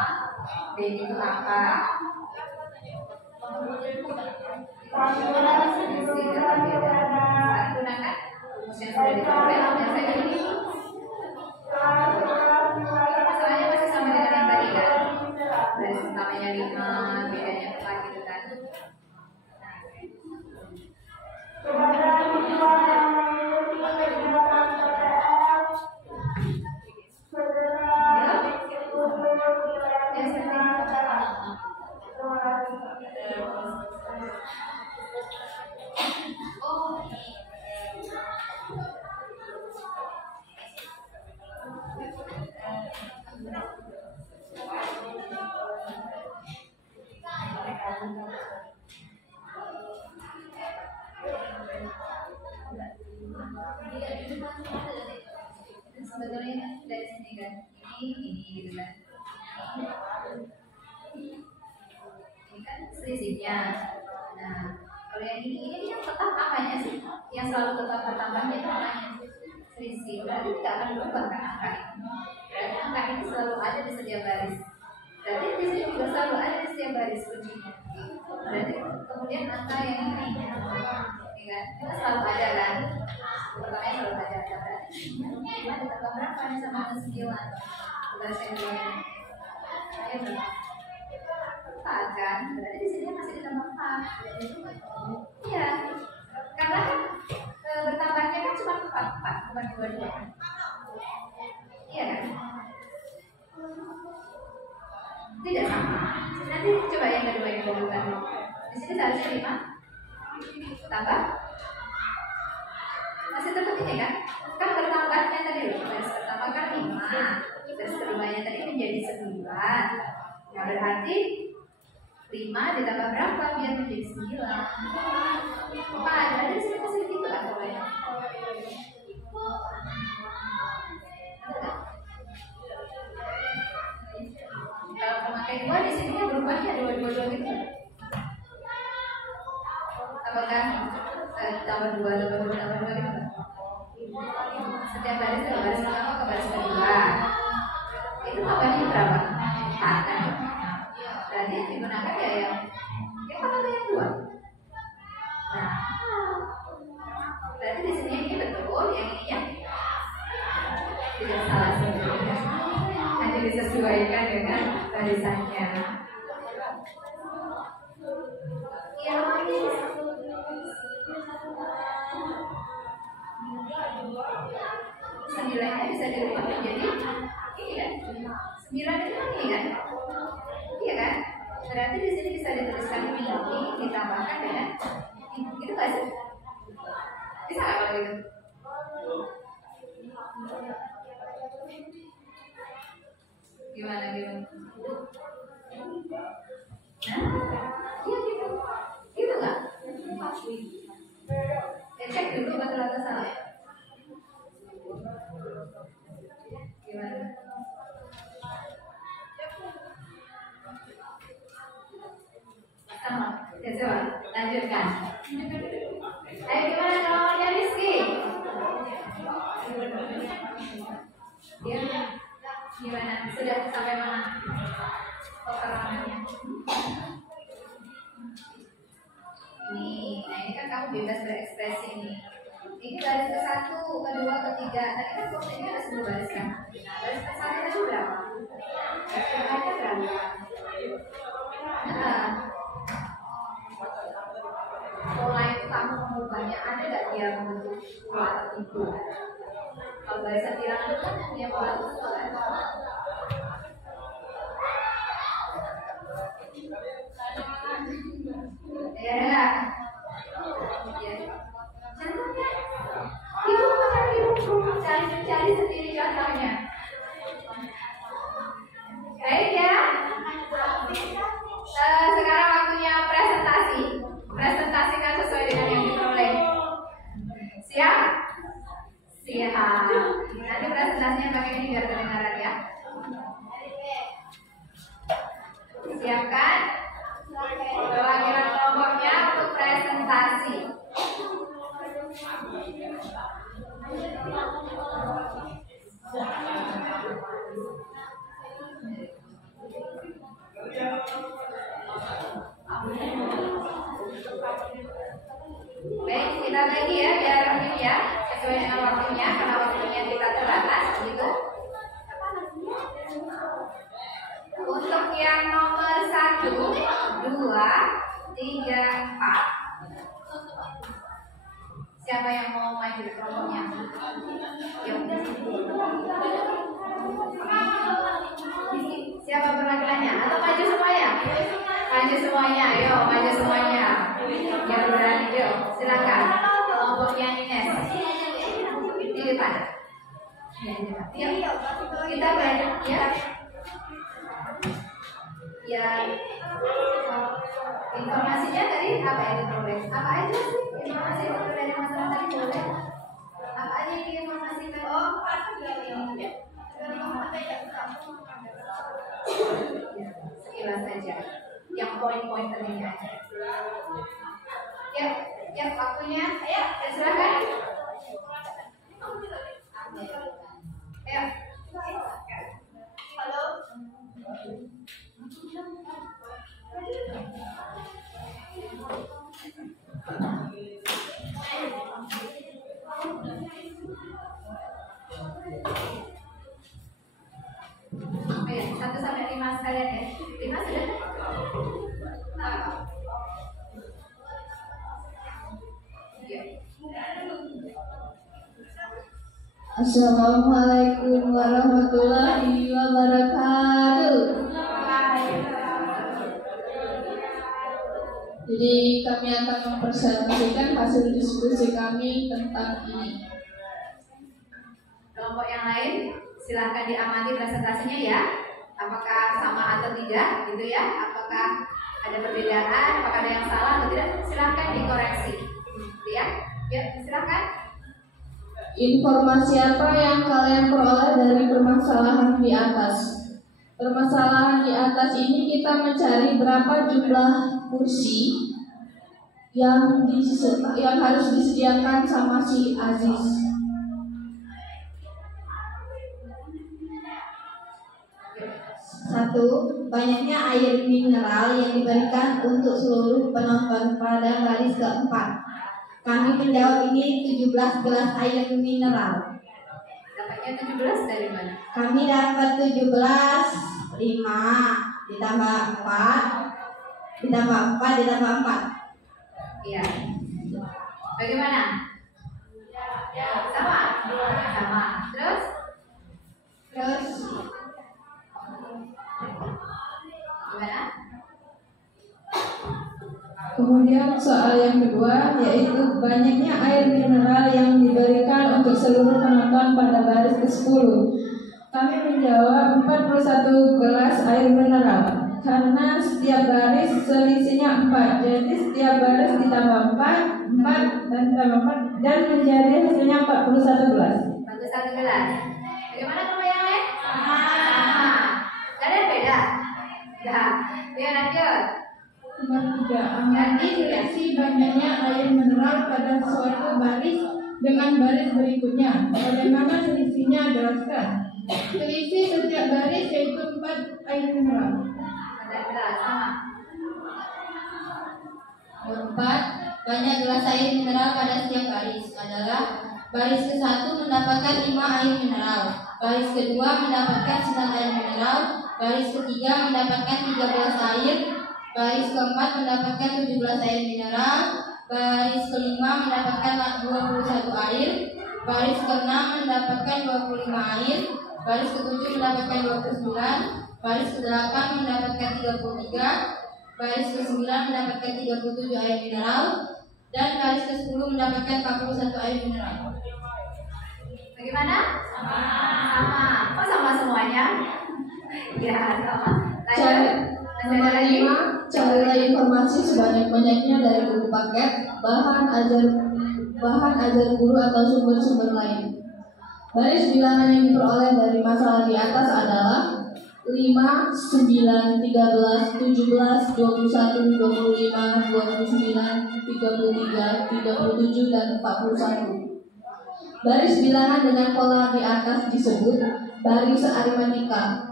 B itu apa? Saat gunakan rumus yang sudah dipakai biasanya ini. Masalahnya masih sama dengan yang tadi kan? Dari pertamanya 5, bedanya 4 gitu kan? Sebetulnya dari sini kan ini gitu kan, ini kan selisihnya. Nah kalau yang ini yang tetap angkanya sih, yang selalu tetap bertambahnya itu angkanya selisih, berarti tidak akan berubah kan angka ini. Berarti angka ini selalu ada di setiap baris. Berarti di sini juga selalu ada di setiap baris kuncinya. Berarti kemudian angka yang ini, ya kan? Itu selalu ada kan? Pertamanya selalu ada. Berarti 5 ditambah berapa nih sama 9? Baris yang dua ini. Ya berapa? 4 kan? Berarti di sini masih ditambah 4. Iya. Karena kan bertambahnya kan cuma 4, bukan 22 kan? Iya kan? Tidak sama. Nanti coba yang kedua yang bukan. Di sini seharusnya 5 tambah masih tetap ini kan? Kan bertambahnya tadi loh. Baris pertama kan 5. Baris keduanya tadi menjadi 9. Nah berarti 5 ditambah berapa biar menjadi 9? 4. Berarti di sini masih begitu kan polanya? Kalau pemakai 2 di sini berubahnya 2 gitu. Apakah tambah 2 gitu? Setiap baris dari baris pertama ke baris kedua itu tambahnya berapa? 4 kan? Berarti digunakan ya yang mana yang 2? Nah, berarti di sini ini betul, yang ini ya tidak salah sebenarnya. Hanya disesuaikan dengan barisannya. Ya, sembilannya bisa dirubah menjadi ini kan? 9 itu kan ini kan? Iya kan? Berarti di sini bisa dituliskan ini ditambahkan dengan itu nggak sih? Bisa nggak kalau gitu? Gimana? Nah, iya gitu nggak? Cek dulu betul atau salah. Gimana? Sama, ya coba lanjutkan. Ayo gimana nomornya Rizky? Ya, gimana? Sudah sampai mana? Peperangannya. Nih, nah ini kan kamu bebas berekspresi nih. Ini baris ke-1, kedua, ketiga. Tadi kan ini ada 10 baris kan? Nah, baris ke-1 tadi berapa? Baris ke-2 berapa? Nah, pola itu kamu mengubahnya, ada nggak dia membentuk pola tertentu? Kalau barisan bilangan itu kan punya pola tertentu kan? Ya enggak? Ya. Contohnya, ibu mencari buku, cari sendiri contohnya. Baik ya. Sekarang waktunya presentasi. Presentasikan sesuai dengan yang diperoleh. Siap? Siap. Nanti presentasinya pakai ini biar kedengaran ya. Siapkan perwakilan kelompoknya untuk presentasi. Baik, kita bagi ya biar ini ya sesuai dengan waktunya karena waktunya kita terbatas gitu. Untuk yang nomor 1, 2, 3, 4. Siapa yang mau maju di kelompoknya? Yuk. Siapa perwakilannya? Atau maju semuanya? Maju semuanya, ayo maju semuanya. Yang berani, yuk silakan. Kelompoknya Ines di depan. Ya, kita banyak ya. Ya, informasinya tadi apa yang diperoleh? Apa aja sih informasi yang diperoleh dari masalah tadi boleh? Apa aja yang diinformasikan? Sekilas saja, yang poin-poin pentingnya aja. Ya, waktunya, ayo, silakan. Ya. Oke, 1 sampai 5 sekalian ya. 5 sudah? Nah. Ya. Assalamualaikum warahmatullahi wabarakatuh. Jadi kami akan mempresentasikan hasil diskusi kami tentang ini. Kelompok yang lain silahkan diamati presentasinya ya. Apakah sama atau tidak gitu ya? Apakah ada perbedaan? Apakah ada yang salah atau tidak? Silahkan dikoreksi. Ya, silahkan. Informasi apa yang kalian peroleh dari permasalahan di atas? Permasalahan di atas ini kita mencari berapa jumlah kursi yang harus disediakan sama si Aziz. Satu, banyaknya air mineral yang diberikan untuk seluruh penonton pada baris keempat. Kami menjawab ini 17 gelas air mineral. Dapatnya 17 dari mana? Kami dapat 17, 5, ditambah 4, ditambah 4, ditambah 4. Iya. Bagaimana? Sama? Sama. Terus? Gimana? Kemudian soal yang kedua yaitu banyaknya air mineral yang diberikan untuk seluruh penonton pada baris ke-10. Kami menjawab 41 gelas air mineral karena setiap baris selisihnya 4. Jadi setiap baris ditambah 4 dan ditambah 4 dan menjadi hasilnya 41 gelas. 41 gelas. Bagaimana sama yang lain? Sama. Kalian beda? Ya. Ya lanjut. Tidak amati selisih banyaknya air mineral pada suatu baris dengan baris berikutnya. Bagaimana selisihnya? Jelaskan. Selisih setiap baris yaitu 4 air mineral. Ada gelas sama. 4. Banyak gelas air mineral pada setiap baris adalah baris ke-1 mendapatkan 5 air mineral, baris kedua mendapatkan 9 air mineral, baris ketiga mendapatkan 13 air, baris keempat mendapatkan 17 air mineral, baris kelima mendapatkan 21 air, baris keenam mendapatkan 25 air, baris ketujuh mendapatkan 29, baris ke-8 mendapatkan 33, baris ke-9 mendapatkan 37 air mineral, dan baris ke-10 mendapatkan 41 air mineral. Bagaimana? Sama. Sama. Oh sama semuanya? Ya sama. Lanjut. Nomor 5, carilah informasi sebanyak-banyaknya dari buku paket, bahan ajar guru atau sumber-sumber lain. Baris bilangan yang diperoleh dari masalah di atas adalah 5, 9, 13, 17, 21, 25, 29, 33, 37, dan 41. Baris bilangan dengan pola di atas disebut baris aritmatika.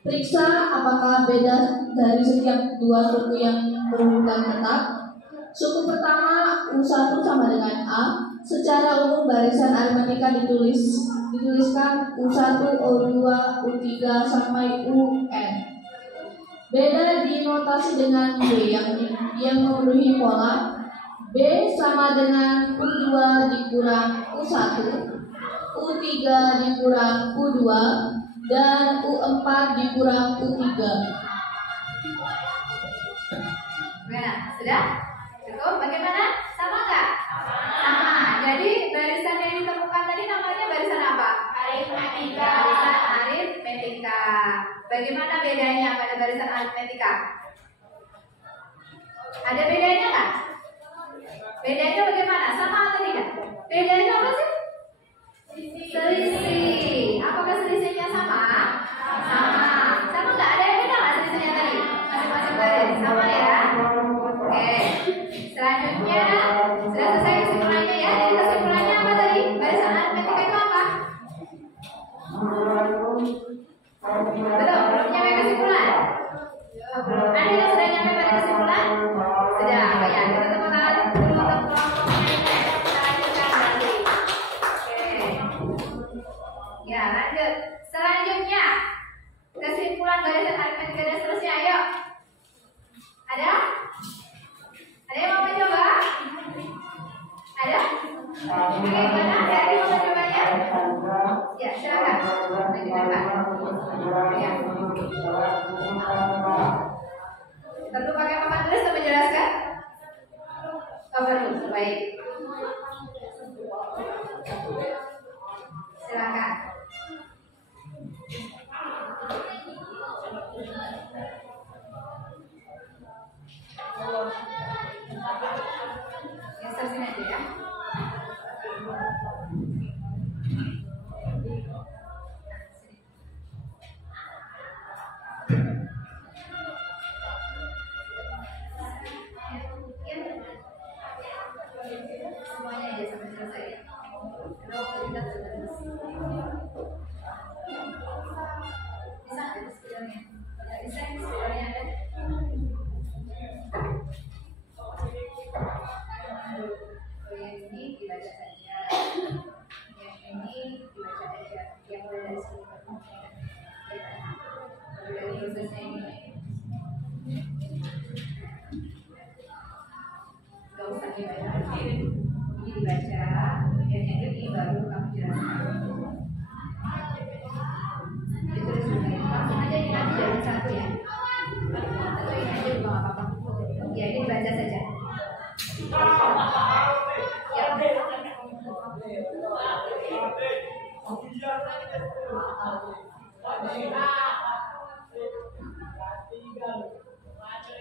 Periksa apakah beda dari setiap dua suku yang berurutan tetap. Suku pertama U1 sama dengan A. Secara umum barisan aritmatika dituliskan U1, U2, U3 sampai UN. Beda dinotasi dengan B yang memenuhi pola. B sama dengan U2 dikurang U1, U3 dikurang U2, dan U4 dikurang U3. Gimana? Sudah? Cukup? Bagaimana? Sama nggak? Sama. Jadi barisan yang ditemukan tadi namanya barisan apa? Aritmatika. Barisan aritmatika. Bagaimana bedanya pada barisan aritmatika? Ada bedanya nggak? Bedanya bagaimana? Sama atau tidak? Bedanya apa sih? Selisih. Apakah selisihnya sama? Sama. Sama nggak? Ada yang beda nggak selisihnya tadi? Masing-masing baris. Sama ya? Oke. Selanjutnya sudah selesai kesimpulannya ya. Jadi kesimpulannya apa tadi? Barisan aritmatika itu apa? Belum nyampe kesimpulan. Ada yang sudah nyampe pada kesimpulan? Sudah, ya kita tepuk tangan dulu untuk kelompoknya ini. Kita lanjutkan lagi. Oke. Ya lanjut. Selanjutnya kesimpulan barisan aritmetika dan seterusnya. Ayo. Ada? Ada yang mau mencoba? Ada? Oke, mana? Dari mau mencobanya? Ya, silakan. Lanjutkan Pak. Ya. Perlu pakai papan tulis untuk menjelaskan? Oh, perlu. Baik. Silakan. Geser sini aja ya. Semuanya aja sampai selesai. Kalau kita terus. Bisa nggak di spidolnya? Ya, bisa di spidolnya ada. Yang ini dibaca saja. Yang ini dibaca aja. Yang mulai dari sini. Dari prosesnya ini. Gak usah dibaca. Ini dibaca. Yang ini baru kamu jelaskan. Ditulis juga ya. Langsung aja dikasih jadi satu ya. Atau ini aja juga nggak apa-apa. Ya ini dibaca saja.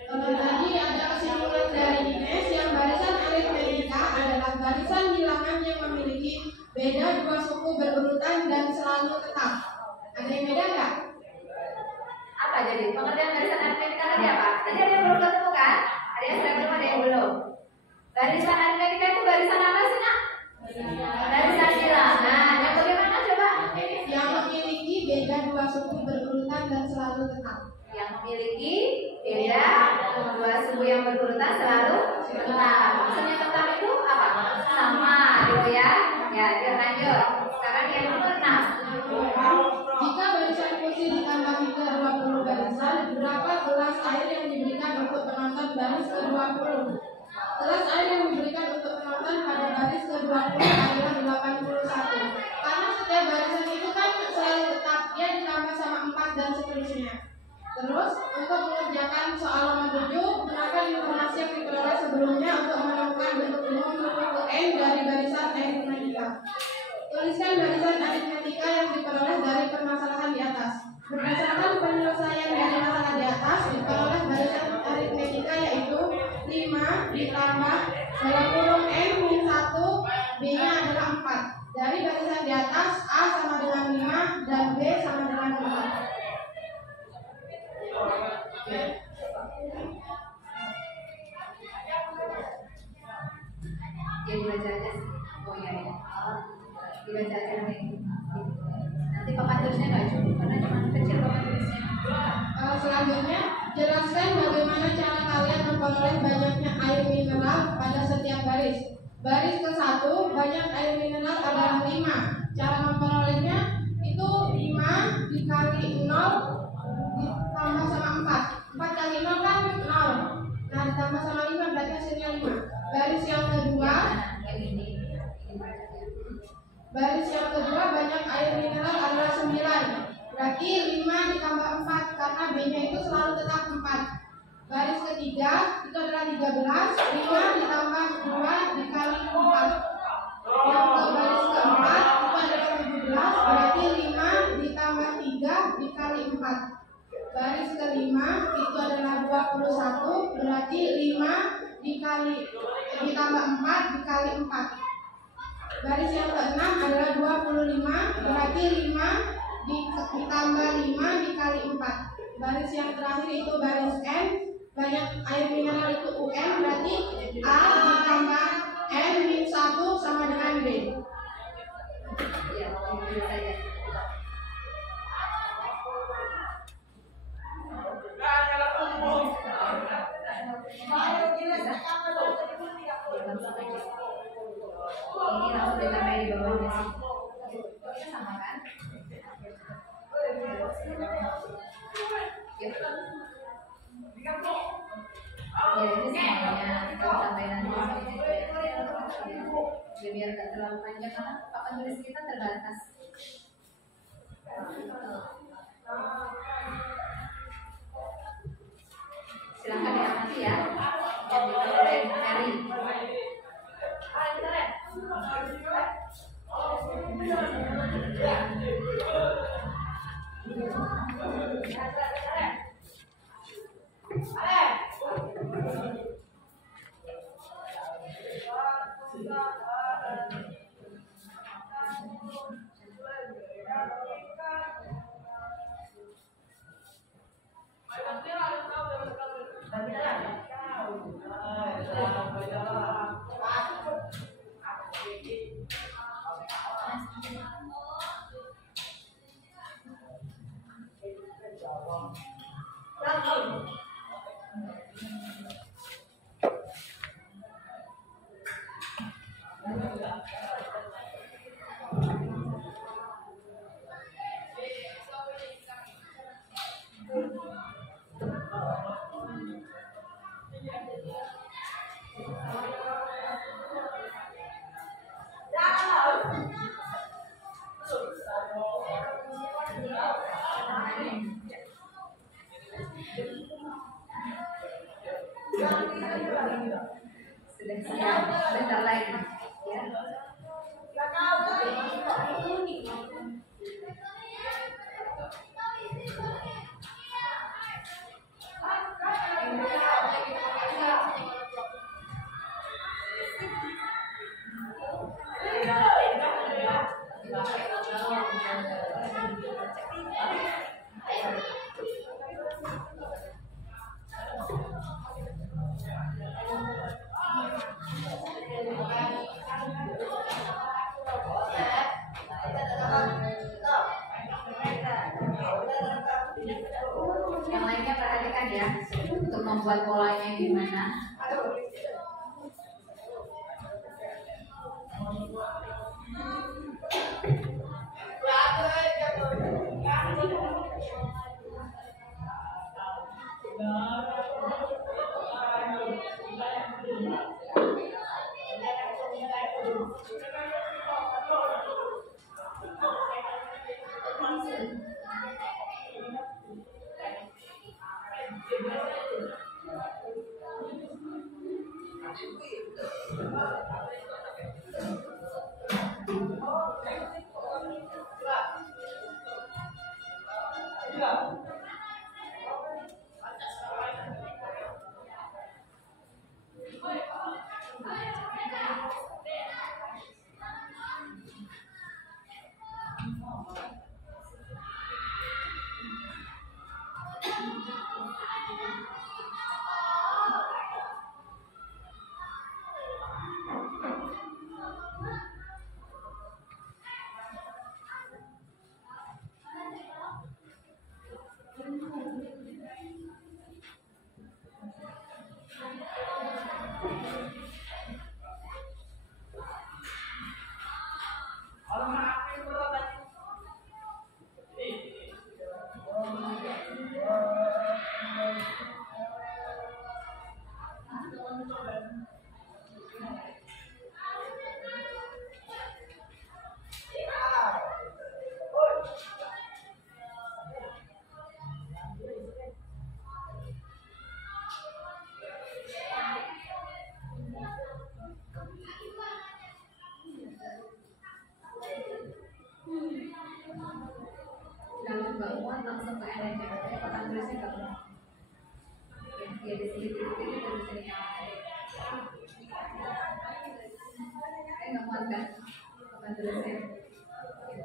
Tadi ada kesimpulan dari Ines yang barisan aritmetika adalah barisan bilangan yang memiliki beda dua suku berurutan dan selalu tetap. Ada yang beda nggak? Apa jadi pengertian barisan aritmetika tadi apa? Tadi ada yang belum ketemu kan? Ada yang sudah ketemu, ada yang belum. Barisan aritmetika itu barisan apa sih nak? Barisan bilangan. Yang bagaimana coba? Yang memiliki beda dua suku berurutan dan selalu tetap. Yang memiliki beda dua suku yang berurutan selalu tetap. Maksudnya tetap itu apa? Sama gitu ya. Ya, yuk lanjut. Sekarang yang nomor 6. Jika barisan kursi ditambahi ke 20 barisan, berapa gelas air yang diberikan untuk penonton baris ke-20? Gelas air yang diberikan untuk penonton pada baris ke-20 adalah 81. Karena setiap barisan itu kan selalu tetap, dia ditambah sama 4 dan seterusnya. Terus, untuk mengerjakan soal nomor 7, gunakan informasi yang diperoleh sebelumnya untuk menemukan bentuk umum bentuk N dari barisan aritmetika. Tuliskan barisan aritmetika yang diperoleh dari permasalahan di atas. Berdasarkan penyelesaian dari masalah di atas, diperoleh barisan aritmetika yaitu 5 ditambah dalam kurung N min 1, B-nya adalah 4. Dari barisan di atas, A sama dengan 5 dan B sama dengan 4. Jadi baca aja. Oh iya ya. Dibaca aja nanti. Nanti papan tulisnya nggak cukup karena cuma kecil papan tulisnya. Selanjutnya, jelaskan bagaimana cara kalian memperoleh banyaknya air mineral pada setiap baris. Baris ke-1, banyak air mineral adalah 5. Cara memperolehnya itu 5 dikali 0 ditambah sama 4. 4 kali 0 kan 0. Nah, ditambah sama 5 berarti hasilnya 5. Baris yang kedua, banyak air mineral adalah 9. Berarti 5 ditambah 4 karena B-nya itu selalu tetap 4. Baris ketiga itu adalah 13. 5 ditambah 2 dikali 4. Yang ke baris keempat itu adalah 17. Berarti 5 ditambah 3 dikali 4. Baris kelima itu adalah 21. Berarti 5 ditambah 4 dikali 4. Baris yang keenam adalah 25. Berarti 5 ditambah 5 dikali 4. Baris yang terakhir itu baris N. Banyak air mineral itu UN. Berarti A ditambah N min 1 sama dengan B. Ya, itu saja. Ya biar nggak terlalu panjang karena papan tulis kita terbatas. Silahkan diamati ya. Yang boleh Mary. Sudah siap, bentar lagi ya. Yang lainnya perhatikan ya, untuk membuat polanya gimana. Kalau nggak muat langsung ke LNC, papan tulisnya nggak muat. Ya di sini tulisannya. Nggak muat kan? Papan tulisnya.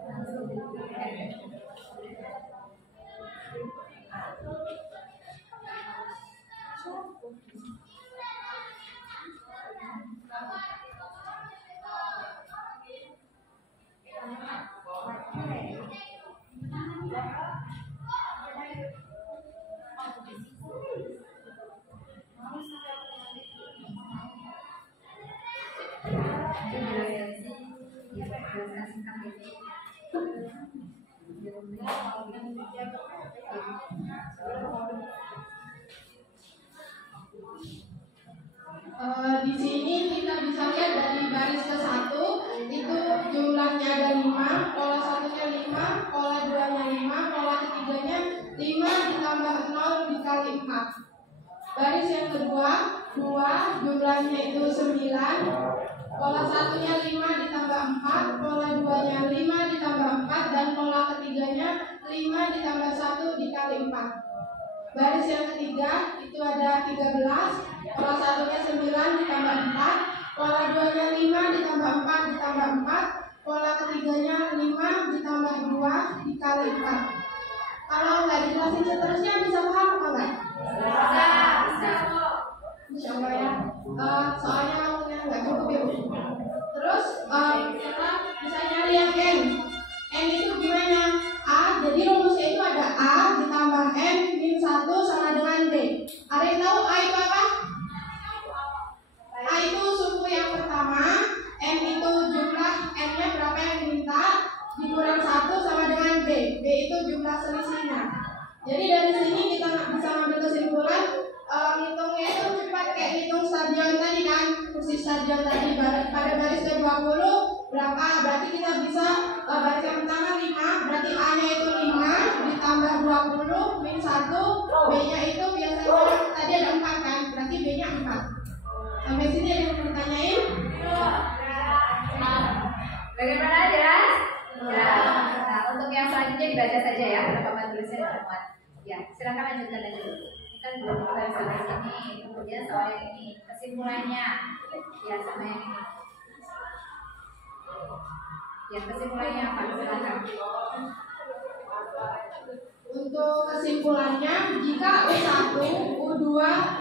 Langsung ke LNC. 5 ditambah 0 dikali 4. Baris yang kedua 2, jumlahnya itu 9. Pola satunya 5 ditambah 4, pola duanya 5 ditambah 4, dan pola ketiganya 5 ditambah 1 dikali 4. Baris yang ketiga itu ada 13, pola satunya 9 ditambah 4, pola duanya 5 ditambah 4 ditambah 4, pola ketiganya 5 ditambah 2 dikali 4. Kalau nggak dijelasin seterusnya bisa paham apa enggak? Bisa. Insya Allah ya. Soalnya waktunya nggak cukup ya Bu. Terus kita bisa nyari yang N. N itu gimana? A, jadi rumusnya itu ada A ditambah N min 1 sama dengan D. Ada yang tahu A itu apa? A itu suku yang pertama, N itu jumlah N-nya berapa yang diminta, dikurang 1 sama dengan B. B itu jumlah selisihnya. Jadi dari sini kita bisa ambil kesimpulan, ngitungnya itu cepat kayak ngitung stadion tadi kan, kursi stadion tadi pada baris ke-20 berapa, berarti kita bisa baris yang pertama 5, berarti A-nya itu 5 ditambah 20 min 1, B-nya itu biasanya tadi ada 4 kan, berarti B-nya 4. Sampai sini ada yang bertanyain? Bagaimana, jelas? Ya. Nah, untuk yang selanjutnya dibaca saja ya, karena papan tulisnya tidak muat. Ya, silakan lanjutkan aja dulu. Ini kan belum kita bisa bahas ini, kemudian soal yang ini, kesimpulannya, ya sama yang ini. Ya, kesimpulannya apa? Silakan. Untuk kesimpulannya, jika U1, U2,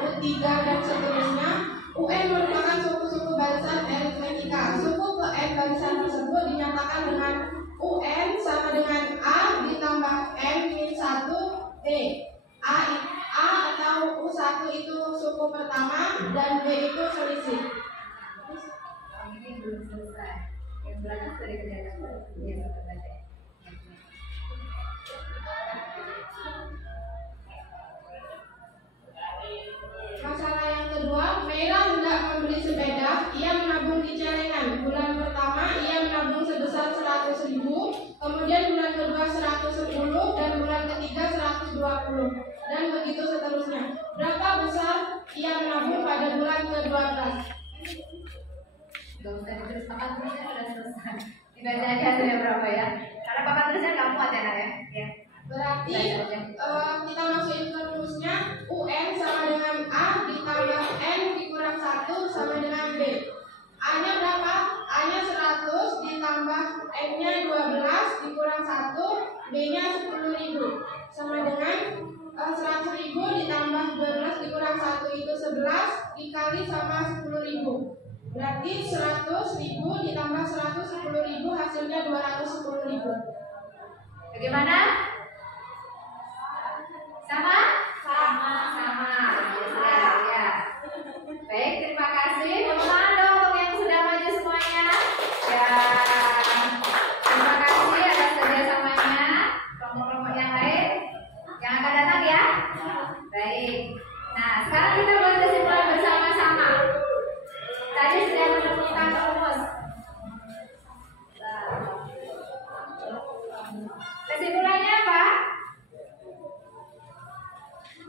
U3, dan seterusnya, UN merupakan suku-suku barisan aritmetika. Suku ke N barisan tersebut dinyatakan dengan UN sama dengan A ditambah N min 1 D. A atau U1 itu suku pertama dan B itu selisih. Ini belum selesai. Yang belakang sudah dikerjakan. Ya, sudah baca. Masalah yang kedua, Mela hendak membeli sepeda. Ia menabung di celengan. Bulan pertama ia menabung sebesar 100.000, kemudian bulan kedua 110, dan bulan ketiga 120, dan begitu seterusnya. Berapa besar ia menabung pada bulan ke-12? Gak usah ditulis, papan tulisnya sudah selesai. Dibaca aja hasilnya berapa ya? Karena papan tulisnya nggak muat ya, Nak ya? Ya. Berarti kita masukin ke rumusnya UN sama dengan A ditambah N dikurang 1 sama dengan B. A-nya berapa? A-nya 100 ditambah N-nya 12 dikurang 1, B-nya 10.000 sama dengan 100.000 ditambah 12 dikurang 1 itu 11 dikali sama 10.000. Berarti 100.000 ditambah 110.000 hasilnya 210.000. Bagaimana? Sama? Sama. Ya. Baik, terima kasih. Tepuk tangan dong untuk yang sudah maju semuanya. Ya. Terima kasih atas kerjasamanya. Kelompok-kelompok yang lain yang akan datang ya. Baik. Nah, sekarang kita buat kesimpulan bersama-sama. Tadi sudah menemukan rumus. Kesimpulannya apa?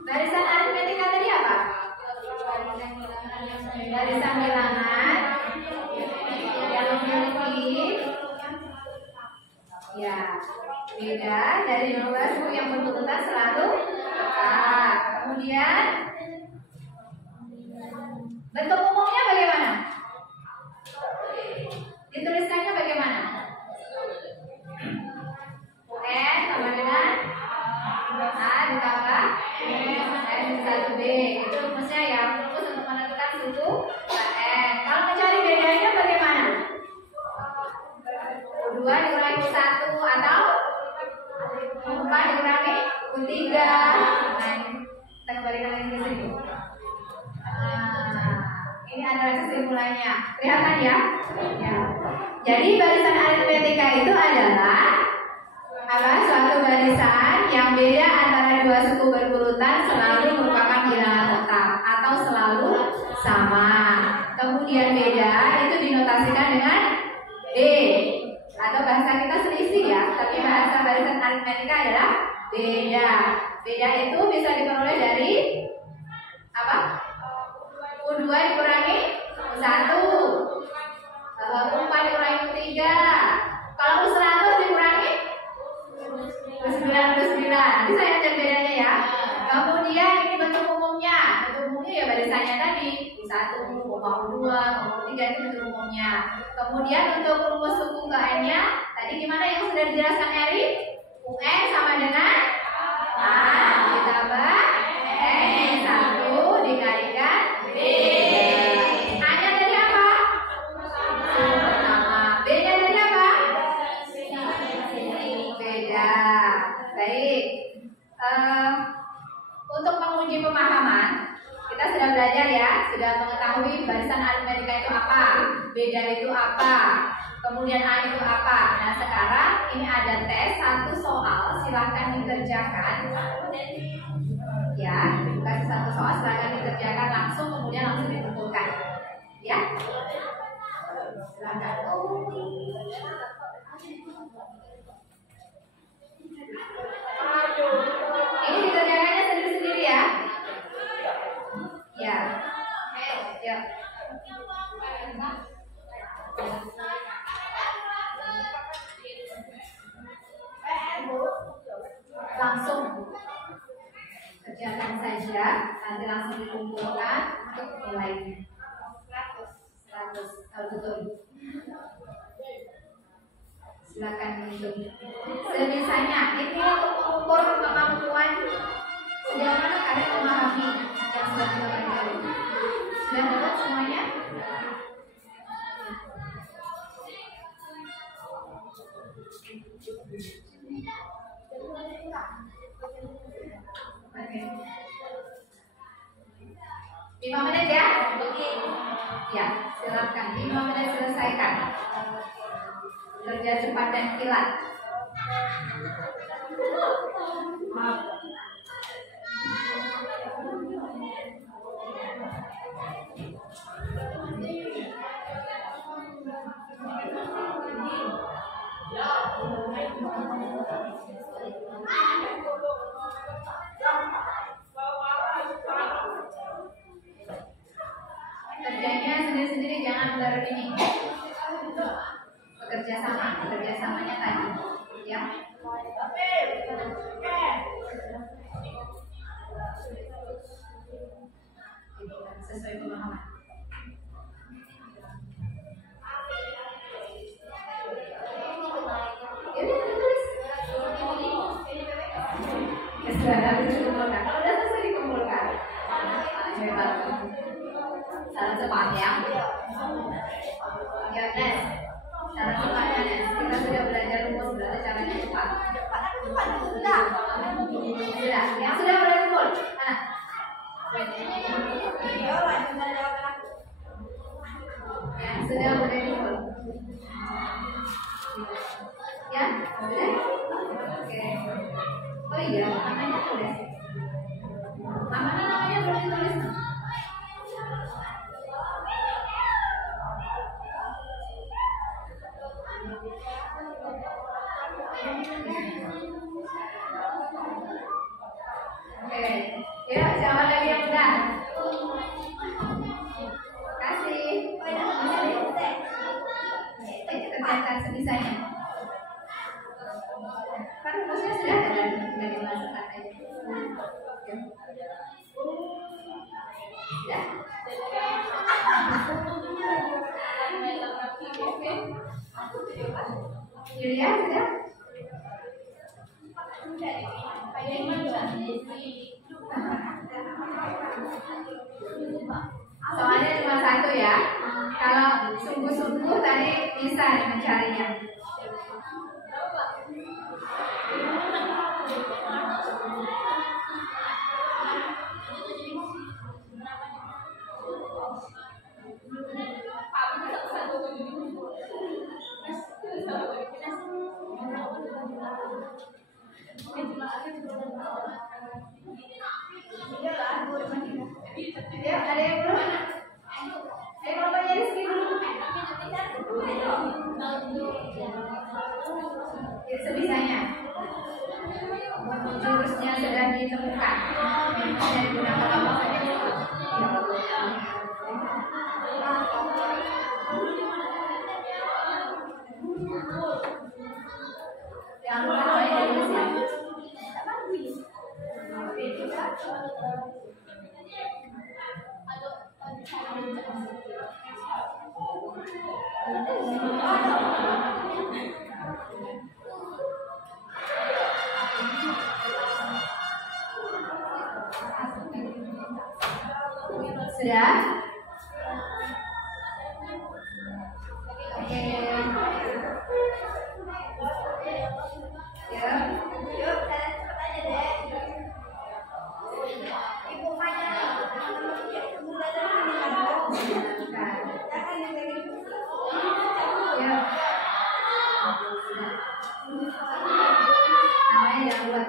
Barisan aritmetika tadi apa? Barisan bilangan yang memiliki ya beda dari dua suku yang berurutan selalu tetap. Kemudian bentuk umumnya bagaimana? Dituliskannya bagaimana? UN sama dengan A ditambah N 1B. Itu rumusnya ya, rumus untuk menentukan suku N. Kalau mencari bedanya bagaimana? U2 dikurangi U1 atau U4 dikurangi U3. Nah, kita kembalikan lagi ke sini. Ini adalah kesimpulannya. Kelihatan ya? Ya. Jadi barisan aritmetika itu adalah suatu barisan yang beda antara dua suku berurutan selalu merupakan bilangan tetap atau selalu sama. Kemudian beda itu dinotasikan dengan B atau bahasa kita selisih ya, tapi bahasa barisan aritmetika adalah beda. Beda itu bisa diperoleh dari apa? U2 dikurangi U1, U4 dikurangi U3. Kalau U100 dikurangi U9. Nanti saya cek bedanya ya. Kemudian ini bentuk umumnya. Bentuk umumnya ya barisannya tadi U1, U2, U3 itu bentuk umumnya. Kemudian untuk rumus suku ke N-nya tadi gimana yang sudah dijelaskan Eri? UN sama dengan A ditambah N1 dikalikan B. A-nya tadi apa? Sama. B-nya tadi apa? Beda. Baik. Untuk menguji pemahaman, kita sudah belajar ya, sudah mengetahui barisan aritmetika itu apa, beda itu apa, kemudian A itu apa. Nah sekarang ini ada tes satu soal, silahkan dikerjakan. Ya, kasih satu soal, silahkan dikerjakan langsung, kemudian langsung dikumpulkan. Ya, silahkan. Ini dikerjakannya sendiri-sendiri ya. Ya. Ya. Langsung kerjakan saja, nanti langsung dikumpulkan untuk nilainya. 100 kalau betul. Silakan hitung. Sebisanya ini untuk mengukur kemampuan sejauh mana kalian memahami yang sudah kita pelajari. Sudah dapat semuanya? Oke. 5 menit ya? Ya, silakan 5 menit selesaikan. Kerja cepat dan kilat. Kerjanya sendiri-sendiri, jangan bareng ini. Bekerjasamanya tadi, ya. Sesuai pemahaman. Sudah habis dikumpulkan. Kalau sudah selesai dikumpulkan. Hebat. Salah cepat ya. Ya, Nes. Cara cepatnya, Nes. Kita sudah belajar rumus, berarti caranya cepat. Sudah. Yang sudah boleh kumpul. Mana? Yang sudah boleh kumpul. Ya, sudah. Oke. Oh iya, namanya tulis. Namanya boleh ditulis. Oke, ya siapa lagi yang udah? Kasih. Kerjakan sebisanya. Kan rumusnya sudah ada, tinggal dimasukkan aja. Ya. Julia sudah? Soalnya cuma satu ya. Kalau sungguh-sungguh tadi bisa mencarinya. Ya, ada yang belum? Ayo, bapaknya Rizky dulu. Bukan. Ada digunakan apa saja? Yang pertama ini siapa? Sudah? Oke. Ya. Yuk, kalian cepat aja deh. Ibu Maya, ibu belajar ini kan? Jangan yang kayak gitu. Ya. Namanya jangan buat.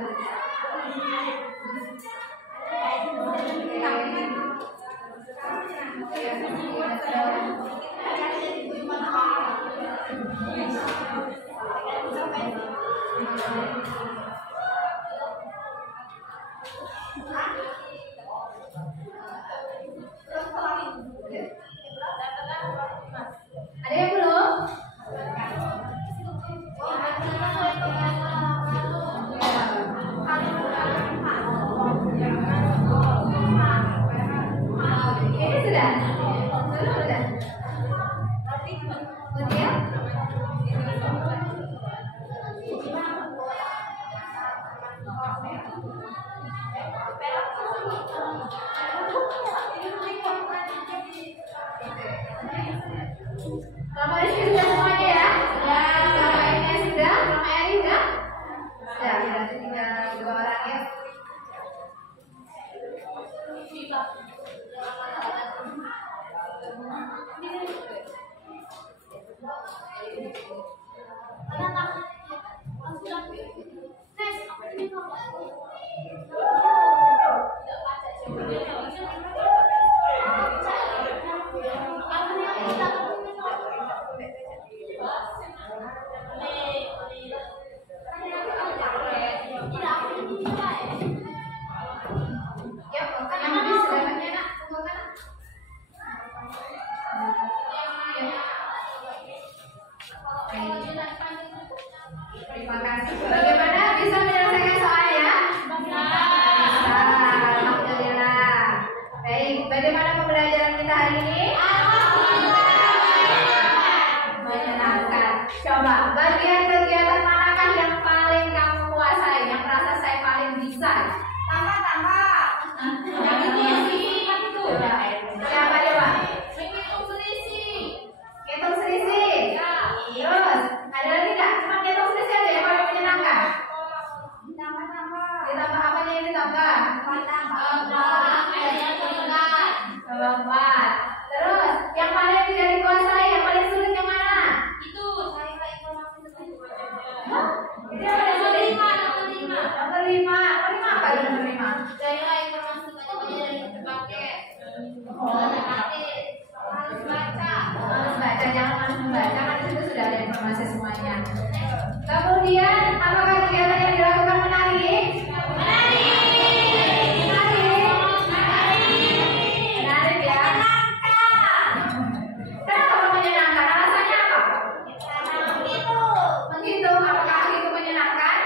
Ada yang belum? Ini sudah? Sudah? Udah? Kalau Rizky sudah semuanya ya? Ya. Kalau Ines sudah? Kalau Eri sudah? Sudah, berarti tinggal 2 orang ya. Terima kasih. Bagaimana bisa menyelesaikan soalnya? Bisa. Alhamdulillah. Baik, bagaimana pembelajaran kita hari ini? Menyenangkan. Coba, bagian kegiatan manakah yang paling kamu kuasai? Yang merasa saya paling bisa? Tambah. Yang ini sih. Siapa coba? Hitung selisih. Terus, ada lagi nggak? Cuma hitung selisih aja yang paling menyenangkan. Ditambah apanya yang ditambah? Tambah. Terus, yang paling tidak dikuasai, yang paling sulit yang mana? Itu yang paling sulit. Nomor 5 apa itu nomor 5? Harus baca, jangan langsung membaca, kan di situ sudah ada informasi semuanya. Kemudian, apakah kegiatan yang dilakukan menarik? Menarik ya. Kenapa menyenangkan? Alasannya apa? Menghitung. Apakah itu menyenangkan?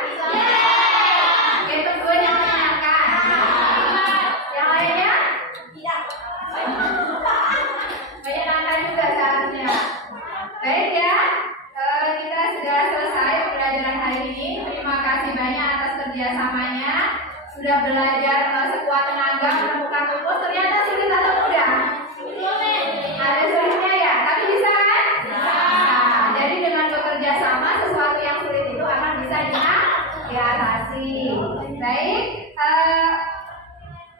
Hitung 2 yang menyenangkan. Yang lainnya? Menyenangkan juga seharusnya. Baik ya, kita sudah selesai pembelajaran hari ini. Terima kasih banyak atas kerjasamanya. Sudah belajar sekuat tenaga menemukan rumus. Ternyata sulit atau mudah? Ada sulitnya ya, tapi bisa kan? Nah, jadi dengan bekerja sama, sesuatu yang sulit itu akan bisa diatasi. Baik,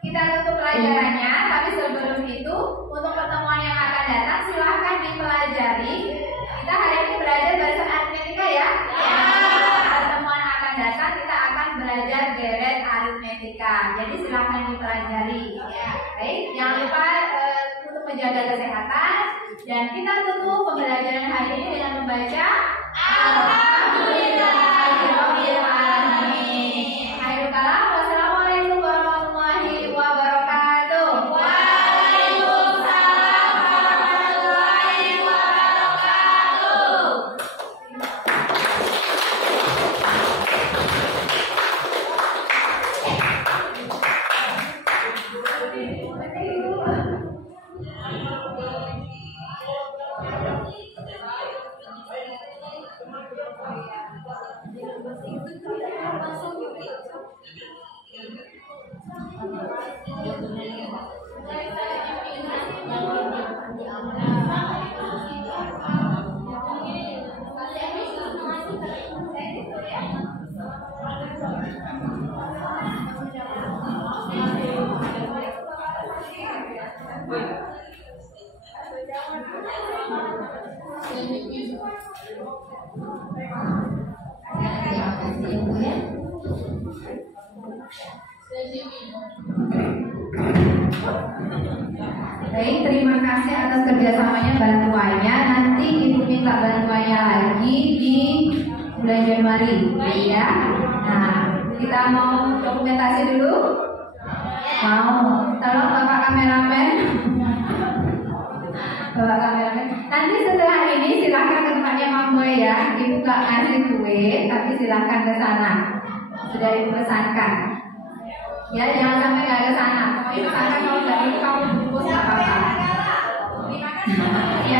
kita tutup pelajarannya. Tapi sebelum itu, untuk pertemuan yang akan datang, silahkan dipelajari. Kita hari ini belajar barisan aritmetika ya. Pertemuan akan datang kita akan belajar deret aritmetika. Jadi silahkan dipelajari. Baik, jangan lupa untuk menjaga kesehatan. Dan kita tutup pembelajaran hari ini dengan membaca Alhamdulillahirobbilalamin. Wassalamualaikum warahmatullahi wabarakatuh. Ya, terima kasih Ibu ya. Baik, terima kasih atas kerjasamanya, bantuannya. Nanti Ibu minta bantuannya lagi di bulan Januari, ya. Nah, kita mau dokumentasi dulu. Mau, tolong Bapak kameramen. Bapak kameramen. Nanti setelah ini silahkan ke tempatnya Mang Boy ya. Ibu gak ngasih kue, tapi silahkan ke sana. Sudah Ibu pesankan. Ya, jangan sampai nggak ke sana. Pokoknya pesankan kalau dari itu kamu bungkus nggak apa-apa. Ya,